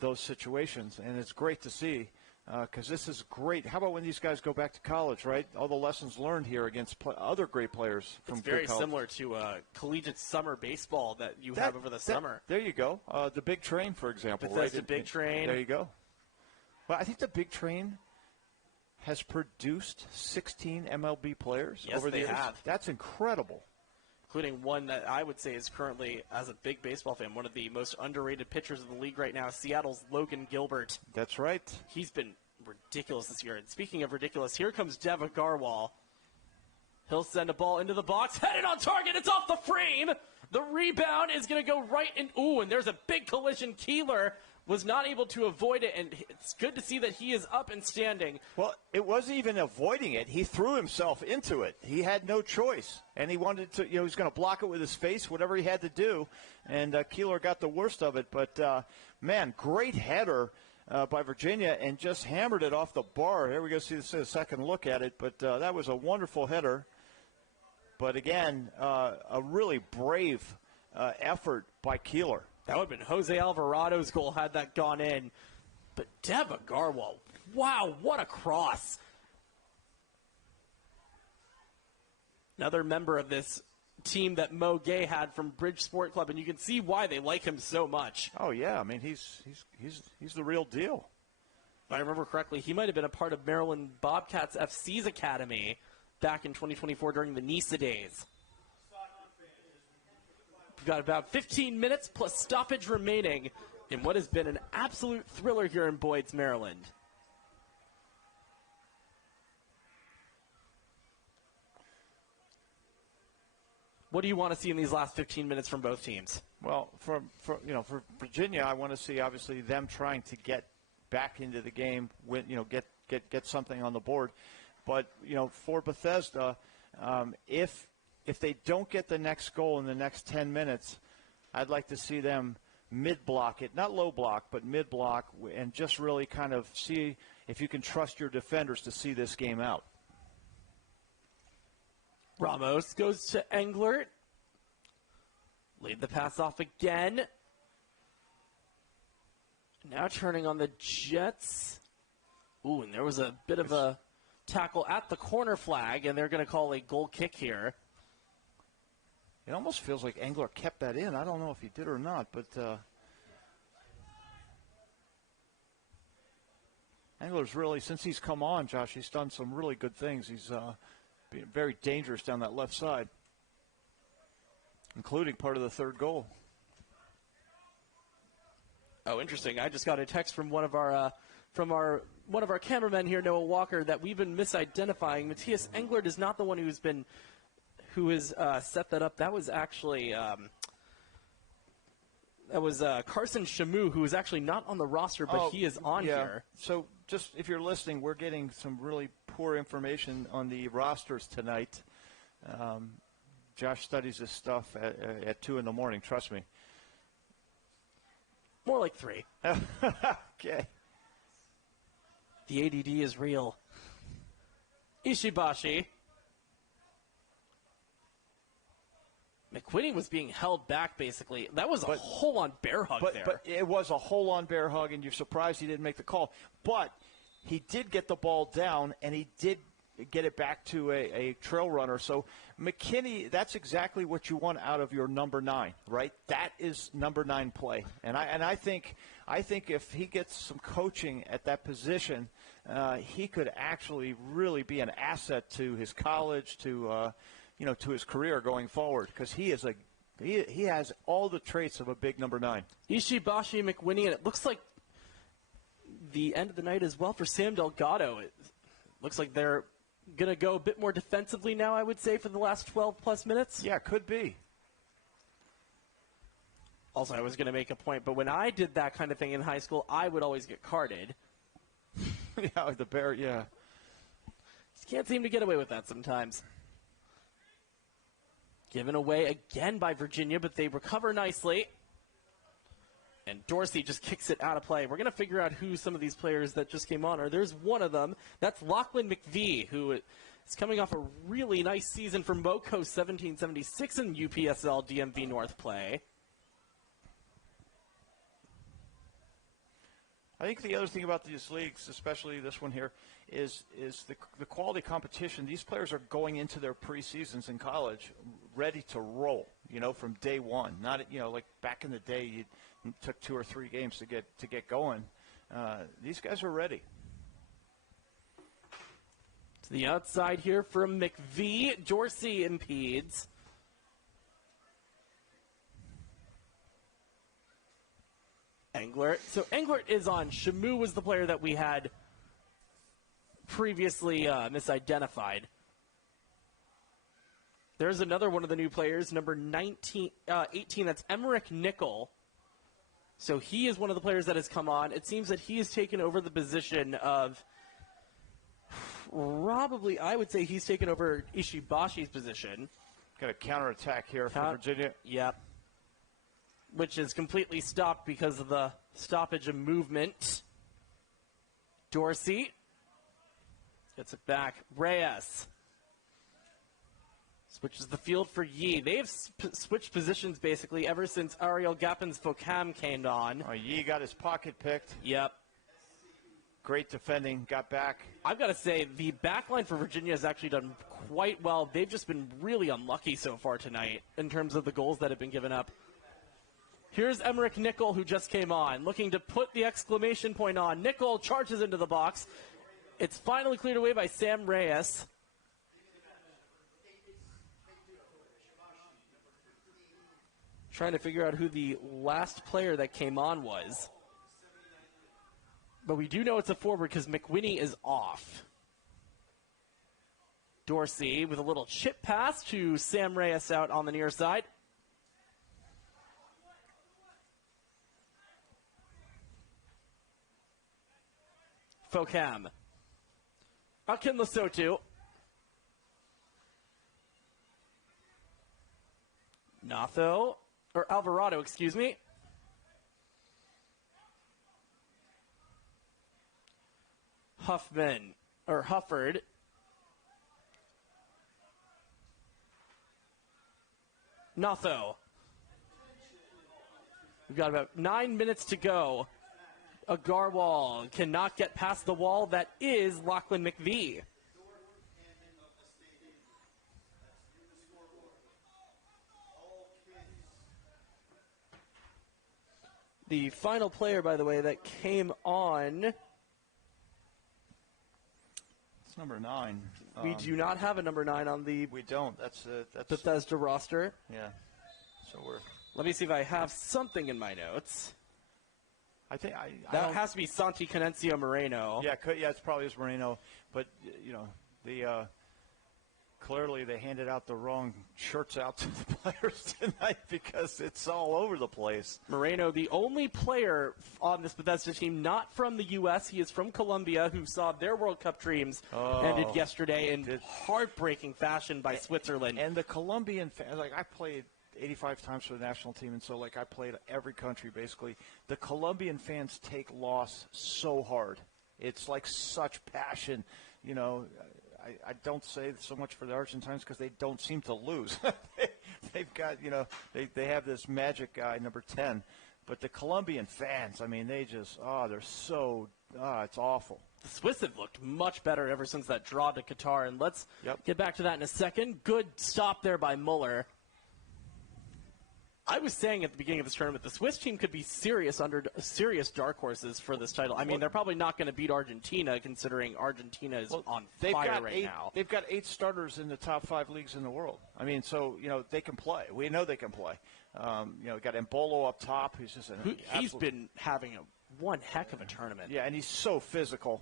those situations, and it's great to see because this is great. How about when these guys go back to college, right? All the lessons learned here against other great players from It's very good colleges. similar to collegiate summer baseball that you have over the summer. There you go. The Big Train, for example. Bethesda right? Big Train. There you go. Well, I think the Big Train has produced 16 MLB players Yes, over the they years. have. That's incredible. Including one that I would say is currently, as a big baseball fan, one of the most underrated pitchers in the league right now, Seattle's Logan Gilbert. That's right. He's been ridiculous this year. And speaking of ridiculous, here comes Dev Agarwal. He'll send a ball into the box, headed on target. It's off the frame. The rebound is going to go right in. Ooh, and there's a big collision. Keeler was not able to avoid it, and it's good to see that he is up and standing. Well, it wasn't even avoiding it. He threw himself into it. He had no choice, and he wanted to, he was going to block it with his face, whatever he had to do, and Keeler got the worst of it. But, man, great header by Virginia, and just hammered it off the bar. Here we go, see a second look at it, but that was a wonderful header. But, again, a really brave effort by Keeler. That would have been Jose Alvarado's goal had that gone in. But Dev Agarwal, wow, what a cross. Another member of this team that Mo Gay had from Bridge Sport Club, and you can see why they like him so much. Oh, yeah, I mean, he's the real deal. If I remember correctly, he might have been a part of Maryland Bobcats FC's academy back in 2024 during the NISA days. We've got about 15 minutes plus stoppage remaining in what has been an absolute thriller here in Boyd's, Maryland. What do you want to see in these last 15 minutes from both teams? Well, for Virginia, I want to see obviously them trying to get back into the game, get something on the board. But for Bethesda, if they don't get the next goal in the next 10 minutes, I'd like to see them mid-block it, not low block, but mid-block, and just really kind of see if you can trust your defenders to see this game out. Ramos goes to Englert. Lead the pass off again. Now turning on the Jets. Ooh, and there was a bit of a tackle at the corner flag, and they're going to call a goal kick here. It almost feels like Engler kept that in. I don't know if he did or not, but Engler's really, since he's come on, Josh, he's done some really good things. He's been very dangerous down that left side, including part of the third goal. Oh, interesting. I just got a text from one of our cameramen here, Noah Walker, that we've been misidentifying. Matthias Englert is not the one who has set that up. That was actually Carson Shamu, who is actually not on the roster, but he is on here. So just if you're listening, we're getting some really poor information on the rosters tonight. Josh studies this stuff at 2 in the morning, trust me. More like 3. Okay. The ADD is real. Ishibashi. McQuinney was being held back, basically. That was a whole-on bear hug there. But it was a whole-on bear hug, and you're surprised he didn't make the call. But he did get the ball down, and he did get it back to a trail runner. So McKinney, that's exactly what you want out of your number 9, right? That is number 9 play. And I think if he gets some coaching at that position, he could actually really be an asset to his college, to his career going forward, because he has all the traits of a big number 9. Ishibashi, McWhinney, and it looks like the end of the night as well for Sam Delgado. It looks like they're going to go a bit more defensively now, I would say, for the last 12-plus minutes. Yeah, could be. Also, I was going to make a point, but when I did that kind of thing in high school, I would always get carded. Yeah, the bear, yeah. Just can't seem to get away with that sometimes. Given away again by Virginia, but they recover nicely. And Dorsey just kicks it out of play. We're going to figure out who some of these players that just came on are. There's one of them. That's Lachlan McVie, who is coming off a really nice season from Moco 1776 in UPSL DMV North play. I think the other thing about these leagues, especially this one here, is the quality competition. These players are going into their preseasons in college ready to roll, from day one. Not, like back in the day, you took 2 or 3 games to get going. These guys are ready. To the outside here from McVee. Dorsey impedes. Englert. So Englert is on. Shamu was the player that we had previously misidentified. There's another one of the new players, number 18, that's Emmerich Nickel. So he is one of the players that has come on. It seems that he has taken over the position of, probably, I would say he's taken over Ishibashi's position. Got a counterattack here for Virginia. Yep. Which is completely stopped because of the stoppage of movement. Dorsey gets it back. Reyes switches the field for Yi. They've switched positions basically ever since Ariel Gappin's Focam came on. Yi got his pocket picked. Yep. Great defending, got back. I've got to say, the back line for Virginia has actually done quite well. They've just been really unlucky so far tonight in terms of the goals that have been given up. Here's Emmerich Nickel, who just came on, looking to put the exclamation point on. Nickel charges into the box. It's finally cleared away by Sam Reyes. Trying to figure out who the last player that came on was. But we do know it's a forward because McWinney is off. Dorsey with a little chip pass to Sam Reyes out on the near side. Focam. Akin Lesotho. Natho, or Alvarado, excuse me. Huffman, or Hufford. Natho. We've got about 9 minutes to go. Agarwal cannot get past the wall. That is Lachlan McVee. The final player, by the way, that came on. It's number 9. We do not have a number 9 on the. We don't. That's Bethesda roster. Yeah. So we're. Let me see if I have something in my notes. I think that has to be Santi Canencio Moreno. Yeah, it's probably is Moreno. But clearly they handed out the wrong shirts out to the players tonight because it's all over the place. Moreno, the only player on this Bethesda team not from the U.S. He is from Colombia, who saw their World Cup dreams ended yesterday in heartbreaking fashion by Switzerland. And the Colombian fans, I played 85 times for the national team, and so I played every country basically. The Colombian fans take loss so hard. It's like such passion, I don't say so much for the Argentines because they don't seem to lose. They've got, they have this magic guy, number 10. But the Colombian fans, they just, they're so, it's awful. The Swiss have looked much better ever since that draw to Qatar, and let's get back to that in a second. Good stop there by Muller. I was saying at the beginning of this tournament, the Swiss team could be serious dark horses for this title. They're probably not going to beat Argentina, considering Argentina is on fire now. They've got 8 starters in the top 5 leagues in the world. So they can play. We know they can play. Got Embolo up top. He's just he's been having one heck of a tournament. Yeah, and he's so physical.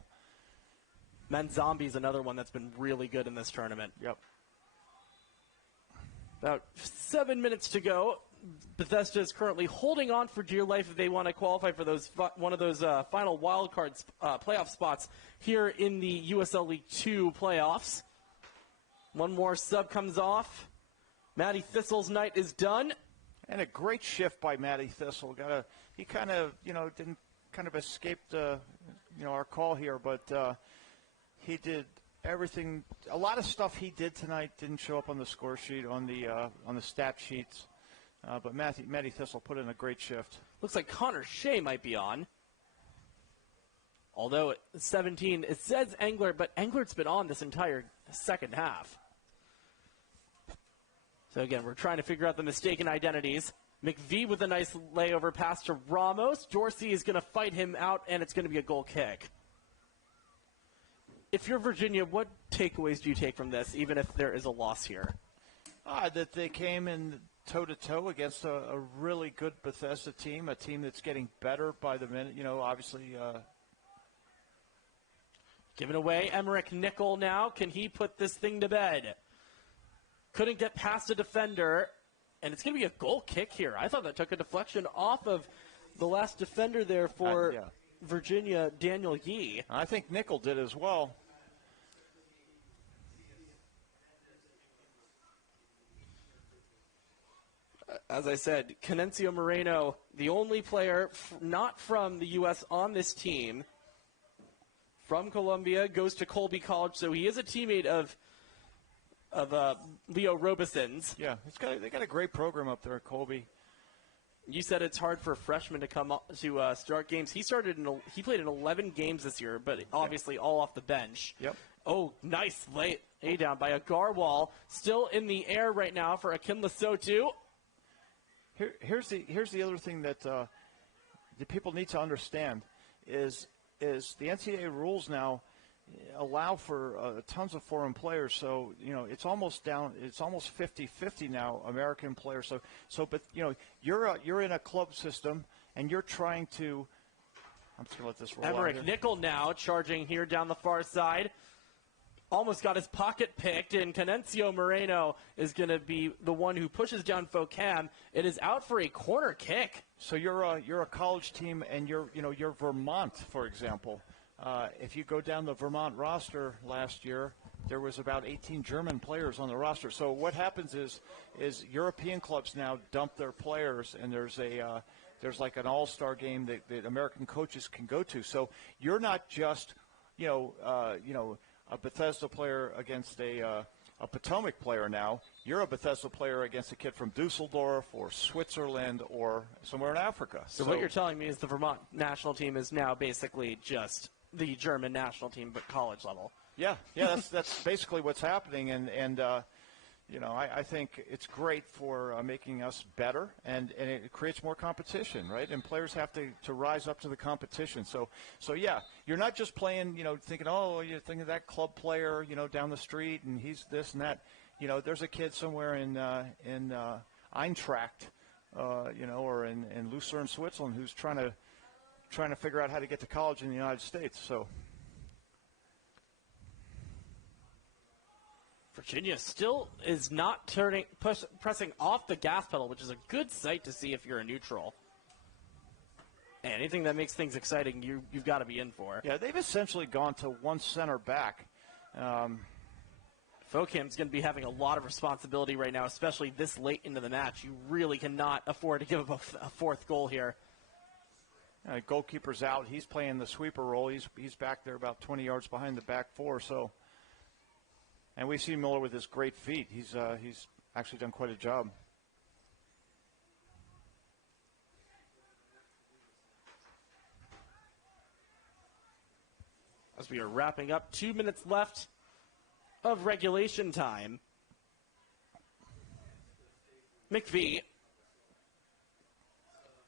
Manzambi's another one that's been really good in this tournament. Yep. About 7 minutes to go. Bethesda is currently holding on for dear life if they want to qualify for one of those final wild card playoff spots here in the USL League Two playoffs. One more sub comes off. Matty Thistle's night is done. And a great shift by Matty Thistle. He kind of, didn't kind of escape our call here, but he did everything. A lot of stuff he did tonight didn't show up on the score sheet, on the stat sheets. But Matty Thistle put in a great shift. Looks like Connor Shea might be on. Although 17, it says Englert, but Englert's been on this entire second half. So again, we're trying to figure out the mistaken identities. McVie with a nice layover pass to Ramos. Dorsey is going to fight him out, and it's going to be a goal kick. If you're Virginia, what takeaways do you take from this, even if there is a loss here? That they came in toe-to-toe against a really good Bethesda team, a team that's getting better by the minute. Obviously. Given away, Emmerich Nickel now. Can he put this thing to bed? Couldn't get past a defender, and it's going to be a goal kick here. I thought that took a deflection off of the last defender there for Virginia, Daniel Yee. I think Nickel did as well. As I said, Canencio Moreno, the only player not from the U.S. on this team, from Columbia, goes to Colby College, so he is a teammate of Leo Robeson's. Yeah, they got a great program up there at Colby. You said it's hard for freshmen to come to start games. He played in 11 games this year, but obviously all off the bench. Yep. Oh, nice lay down by Agarwal. Still in the air right now for Akin Lesotho. Here's the other thing that the people need to understand is the NCAA rules now allow for tons of foreign players. So it's almost down. It's almost 50-50 now, American players. But you're in a club system and you're trying to. I'm just gonna let this roll out Emmerich here. Nickel now charging here down the far side. Almost got his pocket picked, and Canencio Moreno is going to be the one who pushes down Focam. It is out for a corner kick. So you're a college team, and you're Vermont, for example. If you go down the Vermont roster last year, there was about 18 German players on the roster. So what happens is European clubs now dump their players, and there's like an all-star game that American coaches can go to. So you're not just a Bethesda player against a Potomac player now. You're a Bethesda player against a kid from Dusseldorf or Switzerland or somewhere in Africa. So what you're telling me is the Vermont national team is now basically just the German national team, but college level. Yeah, that's basically what's happening, and I think it's great for making us better, and it creates more competition, right? And players have to rise up to the competition. So yeah, you're not just playing, thinking, you're thinking of that club player, down the street, and he's this and that. There's a kid somewhere in Eintracht, or in Lucerne, Switzerland, who's trying to figure out how to get to college in the United States. So. Virginia still is not pressing off the gas pedal, which is a good sight to see if you're a neutral. And anything that makes things exciting, you've got to be in for. Yeah, they've essentially gone to one center back. Focam's going to be having a lot of responsibility right now, especially this late into the match. You really cannot afford to give up a fourth goal here. Goalkeeper's out. He's playing the sweeper role. He's back there about 20 yards behind the back four. So. And we see Miller with his great feet. He's actually done quite a job. As we are wrapping up, 2 minutes left of regulation time. McVie.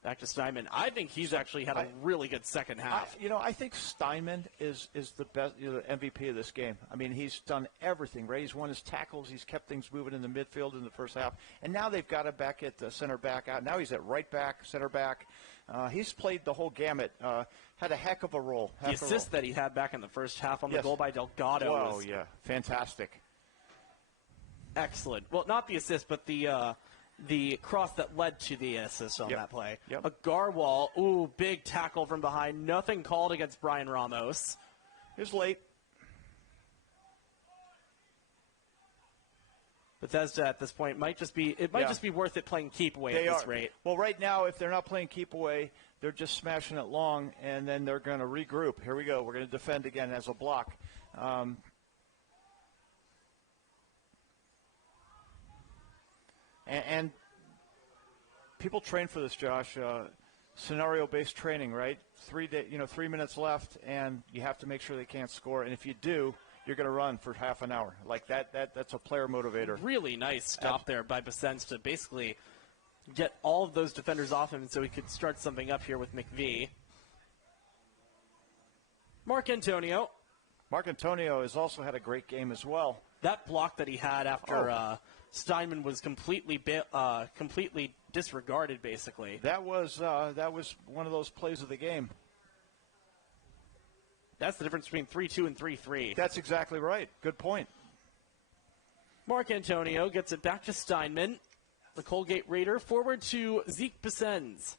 Back to Steinman. I think he's actually had a really good second half. I think Steinman is the best, the MVP of this game. I mean, he's done everything, right? He's won his tackles. He's kept things moving in the midfield in the first half. And now they've got him back at the center back out. Now he's at right back, center back. He's played the whole gamut. Had a heck of a role. The assist that he had back in the first half on the goal by Delgado was fantastic. Excellent. Well, not the assist, but the cross that led to the assist on that play. Yep. Agarwal, big tackle from behind. Nothing called against Brian Ramos. He was late. Bethesda at this point might just be worth it playing keep away at this rate. Well, right now, if they're not playing keep away, they're just smashing it long, and then they're going to regroup. Here we go. We're going to defend again as a block. And people train for this, Josh. scenario-based training, right? 3 minutes left, and you have to make sure they can't score. And if you do, you're going to run for half an hour. Like that's a player motivator. Really nice stop there by Bethesda to basically get all of those defenders off him so he could start something up here with McVie. Mark Antonio has also had a great game as well. That block that he had after Steinman was completely disregarded, basically. That was one of those plays of the game. That's the difference between 3-2 and 3-3. That's exactly right. Good point. Mark Antonio gets it back to Steinman. The Colgate Raider forward to Zeke Besens.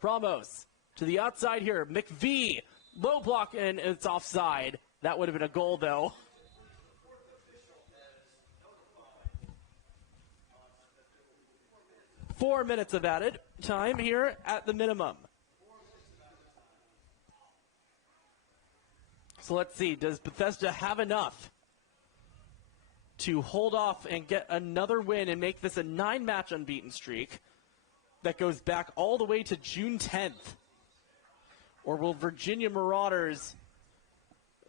Ramos to the outside here. McVie, low block, and it's offside. That would have been a goal, though. Four minutes of added time here at the minimum. So let's see, does Bethesda have enough to hold off and get another win and make this a 9-match unbeaten streak that goes back all the way to June 10th? Or will Virginia Marauders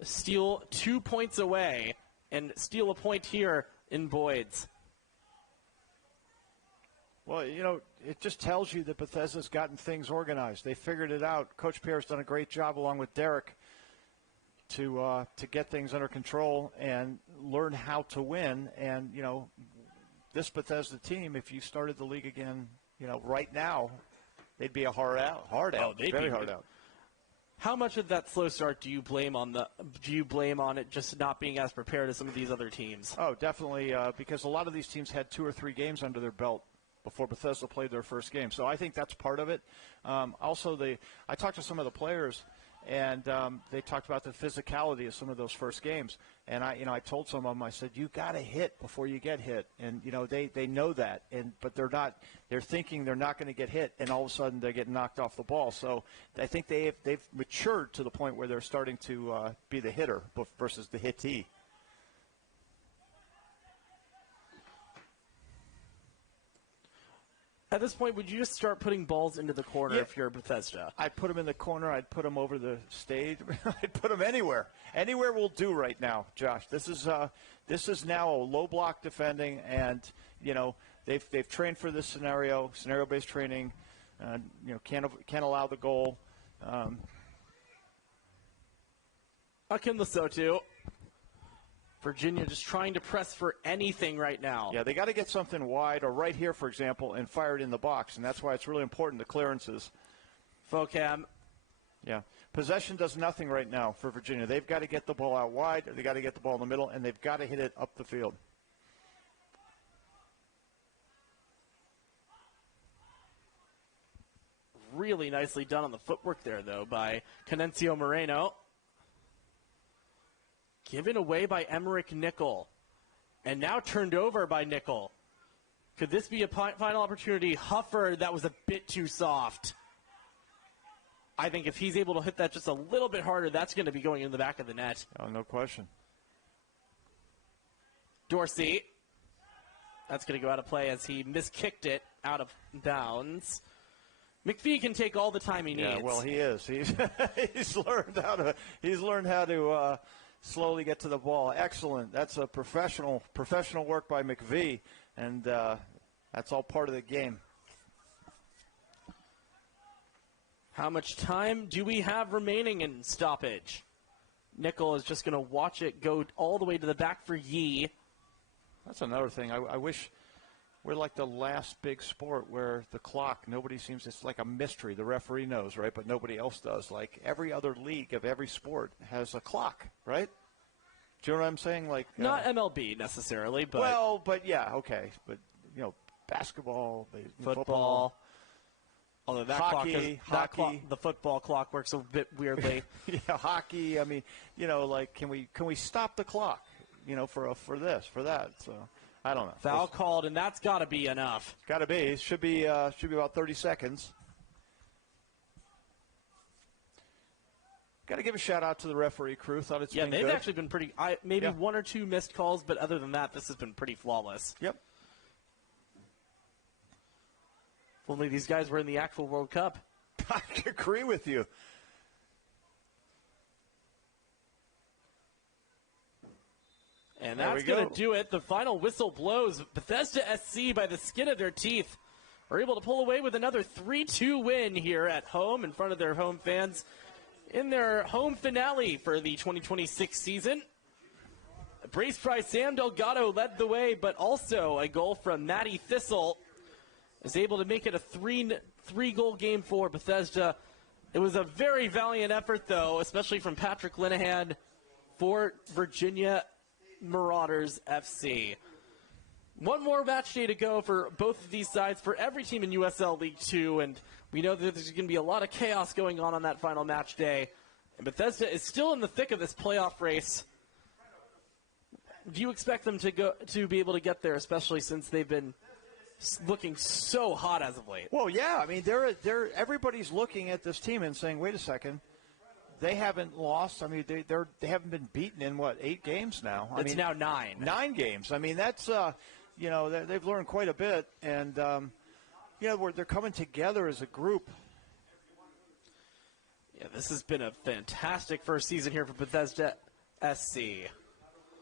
steal 2 points away and steal a point here in Boyd's? Well, it just tells you that Bethesda's gotten things organized. They figured it out. Coach Pierre's done a great job along with Derek to get things under control and learn how to win. And, this Bethesda team, if you started the league again, right now, they'd be a hard out. Very hard out. How much of that slow start do you blame on it just not being as prepared as some of these other teams? Oh, definitely, because a lot of these teams had 2 or 3 games under their belt before Bethesda played their first game. So I think that's part of it. Also, I talked to some of the players, and they talked about the physicality of some of those first games. And I told some of them, I said, you got to hit before you get hit. And they know that, but they're not. They're thinking they're not going to get hit, and all of a sudden they're getting knocked off the ball. So I think they've matured to the point where they're starting to be the hitter versus the hittee. At this point, would you just start putting balls into the corner if you're Bethesda? I'd put them in the corner. I'd put them over the stage. I'd put them anywhere. Anywhere will do right now, Josh. This is now a low block defending, and they've trained for this scenario-based training. Can't allow the goal. Akin Lesotho. Virginia just trying to press for anything right now. Yeah, they got to get something wide or right here, for example, and fire it in the box, and that's why it's really important, the clearances. Focam. Yeah. Possession does nothing right now for Virginia. They've got to get the ball out wide, or they've got to get the ball in the middle, and they've got to hit it up the field. Really nicely done on the footwork there, though, by Canencio Moreno. Given away by Emmerich Nickel. And now turned over by Nickel. Could this be a final opportunity? Huffer, that was a bit too soft. I think if he's able to hit that just a little bit harder, that's going to be going in the back of the net. Oh, no question. Dorsey. That's going to go out of play as he miskicked it out of bounds. McVie can take all the time he needs. Yeah, well, he is. He's learned how to slowly get to the ball. Excellent. That's a professional work by McVie, and that's all part of the game. How much time do we have remaining in stoppage? Nickel is just going to watch it go all the way to the back for Yee. That's another thing. I wish we're like the last big sport where the clock, it's like a mystery. The referee knows, right? But nobody else does. Like every other league of every sport has a clock, right? Do you know what I'm saying? Like not MLB necessarily, but yeah, okay. But basketball, football. Although that hockey, the football clock works a bit weirdly. Yeah, hockey. I mean, can we stop the clock? For that. So I don't know. Foul called, and that's got to be enough. Got to be. It should be about 30 seconds. Got to give a shout out to the referee crew. Thought it's been good. They've actually been pretty. One or two missed calls, but other than that, this has been pretty flawless. Yep. only these guys were in the actual World Cup. I agree with you. And that's going to do it. The final whistle blows. Bethesda SC, by the skin of their teeth, are able to pull away with another 3-2 win here at home in front of their home fans in their home finale for the 2026 season. Brace Fry Sam Delgado led the way, but also a goal from Matty Thistle is able to make it a three-goal game for Bethesda. It was a very valiant effort, though, especially from Patrick Linehan for Virginia Marauders FC. One more match day to go for both of these sides, for every team in USL League Two, and we know that there's going to be a lot of chaos going on that final match day. And Bethesda is still in the thick of this playoff race. Do you expect them to be able to get there, especially since they've been looking so hot as of late? Well, yeah. I mean, everybody's looking at this team and saying, wait a second. They haven't lost. I mean, they haven't been beaten in, 8 games now? It's now 9. 9 games. I mean, that's, they've learned quite a bit. And, they're coming together as a group. Yeah, this has been a fantastic first season here for Bethesda SC.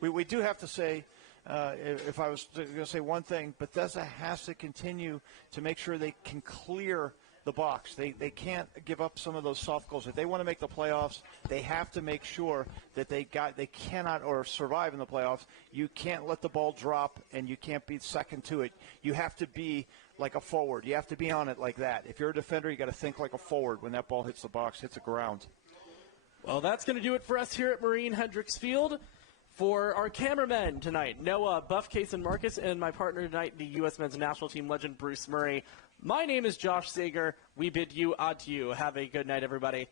We do have to say, if I was going to say one thing, Bethesda has to continue to make sure they can clear the box. They can't give up some of those soft goals. If they want to make the playoffs, they have to make sure that they cannot, or survive in the playoffs. You can't let the ball drop, and you can't be second to it. You have to be like a forward. You have to be on it like that. If you're a defender, you got to think like a forward when that ball hits the box, hits the ground. Well, that's going to do it for us here at Marine Hendricks Field. For our cameramen tonight, Noah, Buff, Case, and Marcus, and my partner tonight, the U.S. Men's National Team legend, Bruce Murray. My name is Josh Sager. We bid you adieu. Have a good night, everybody.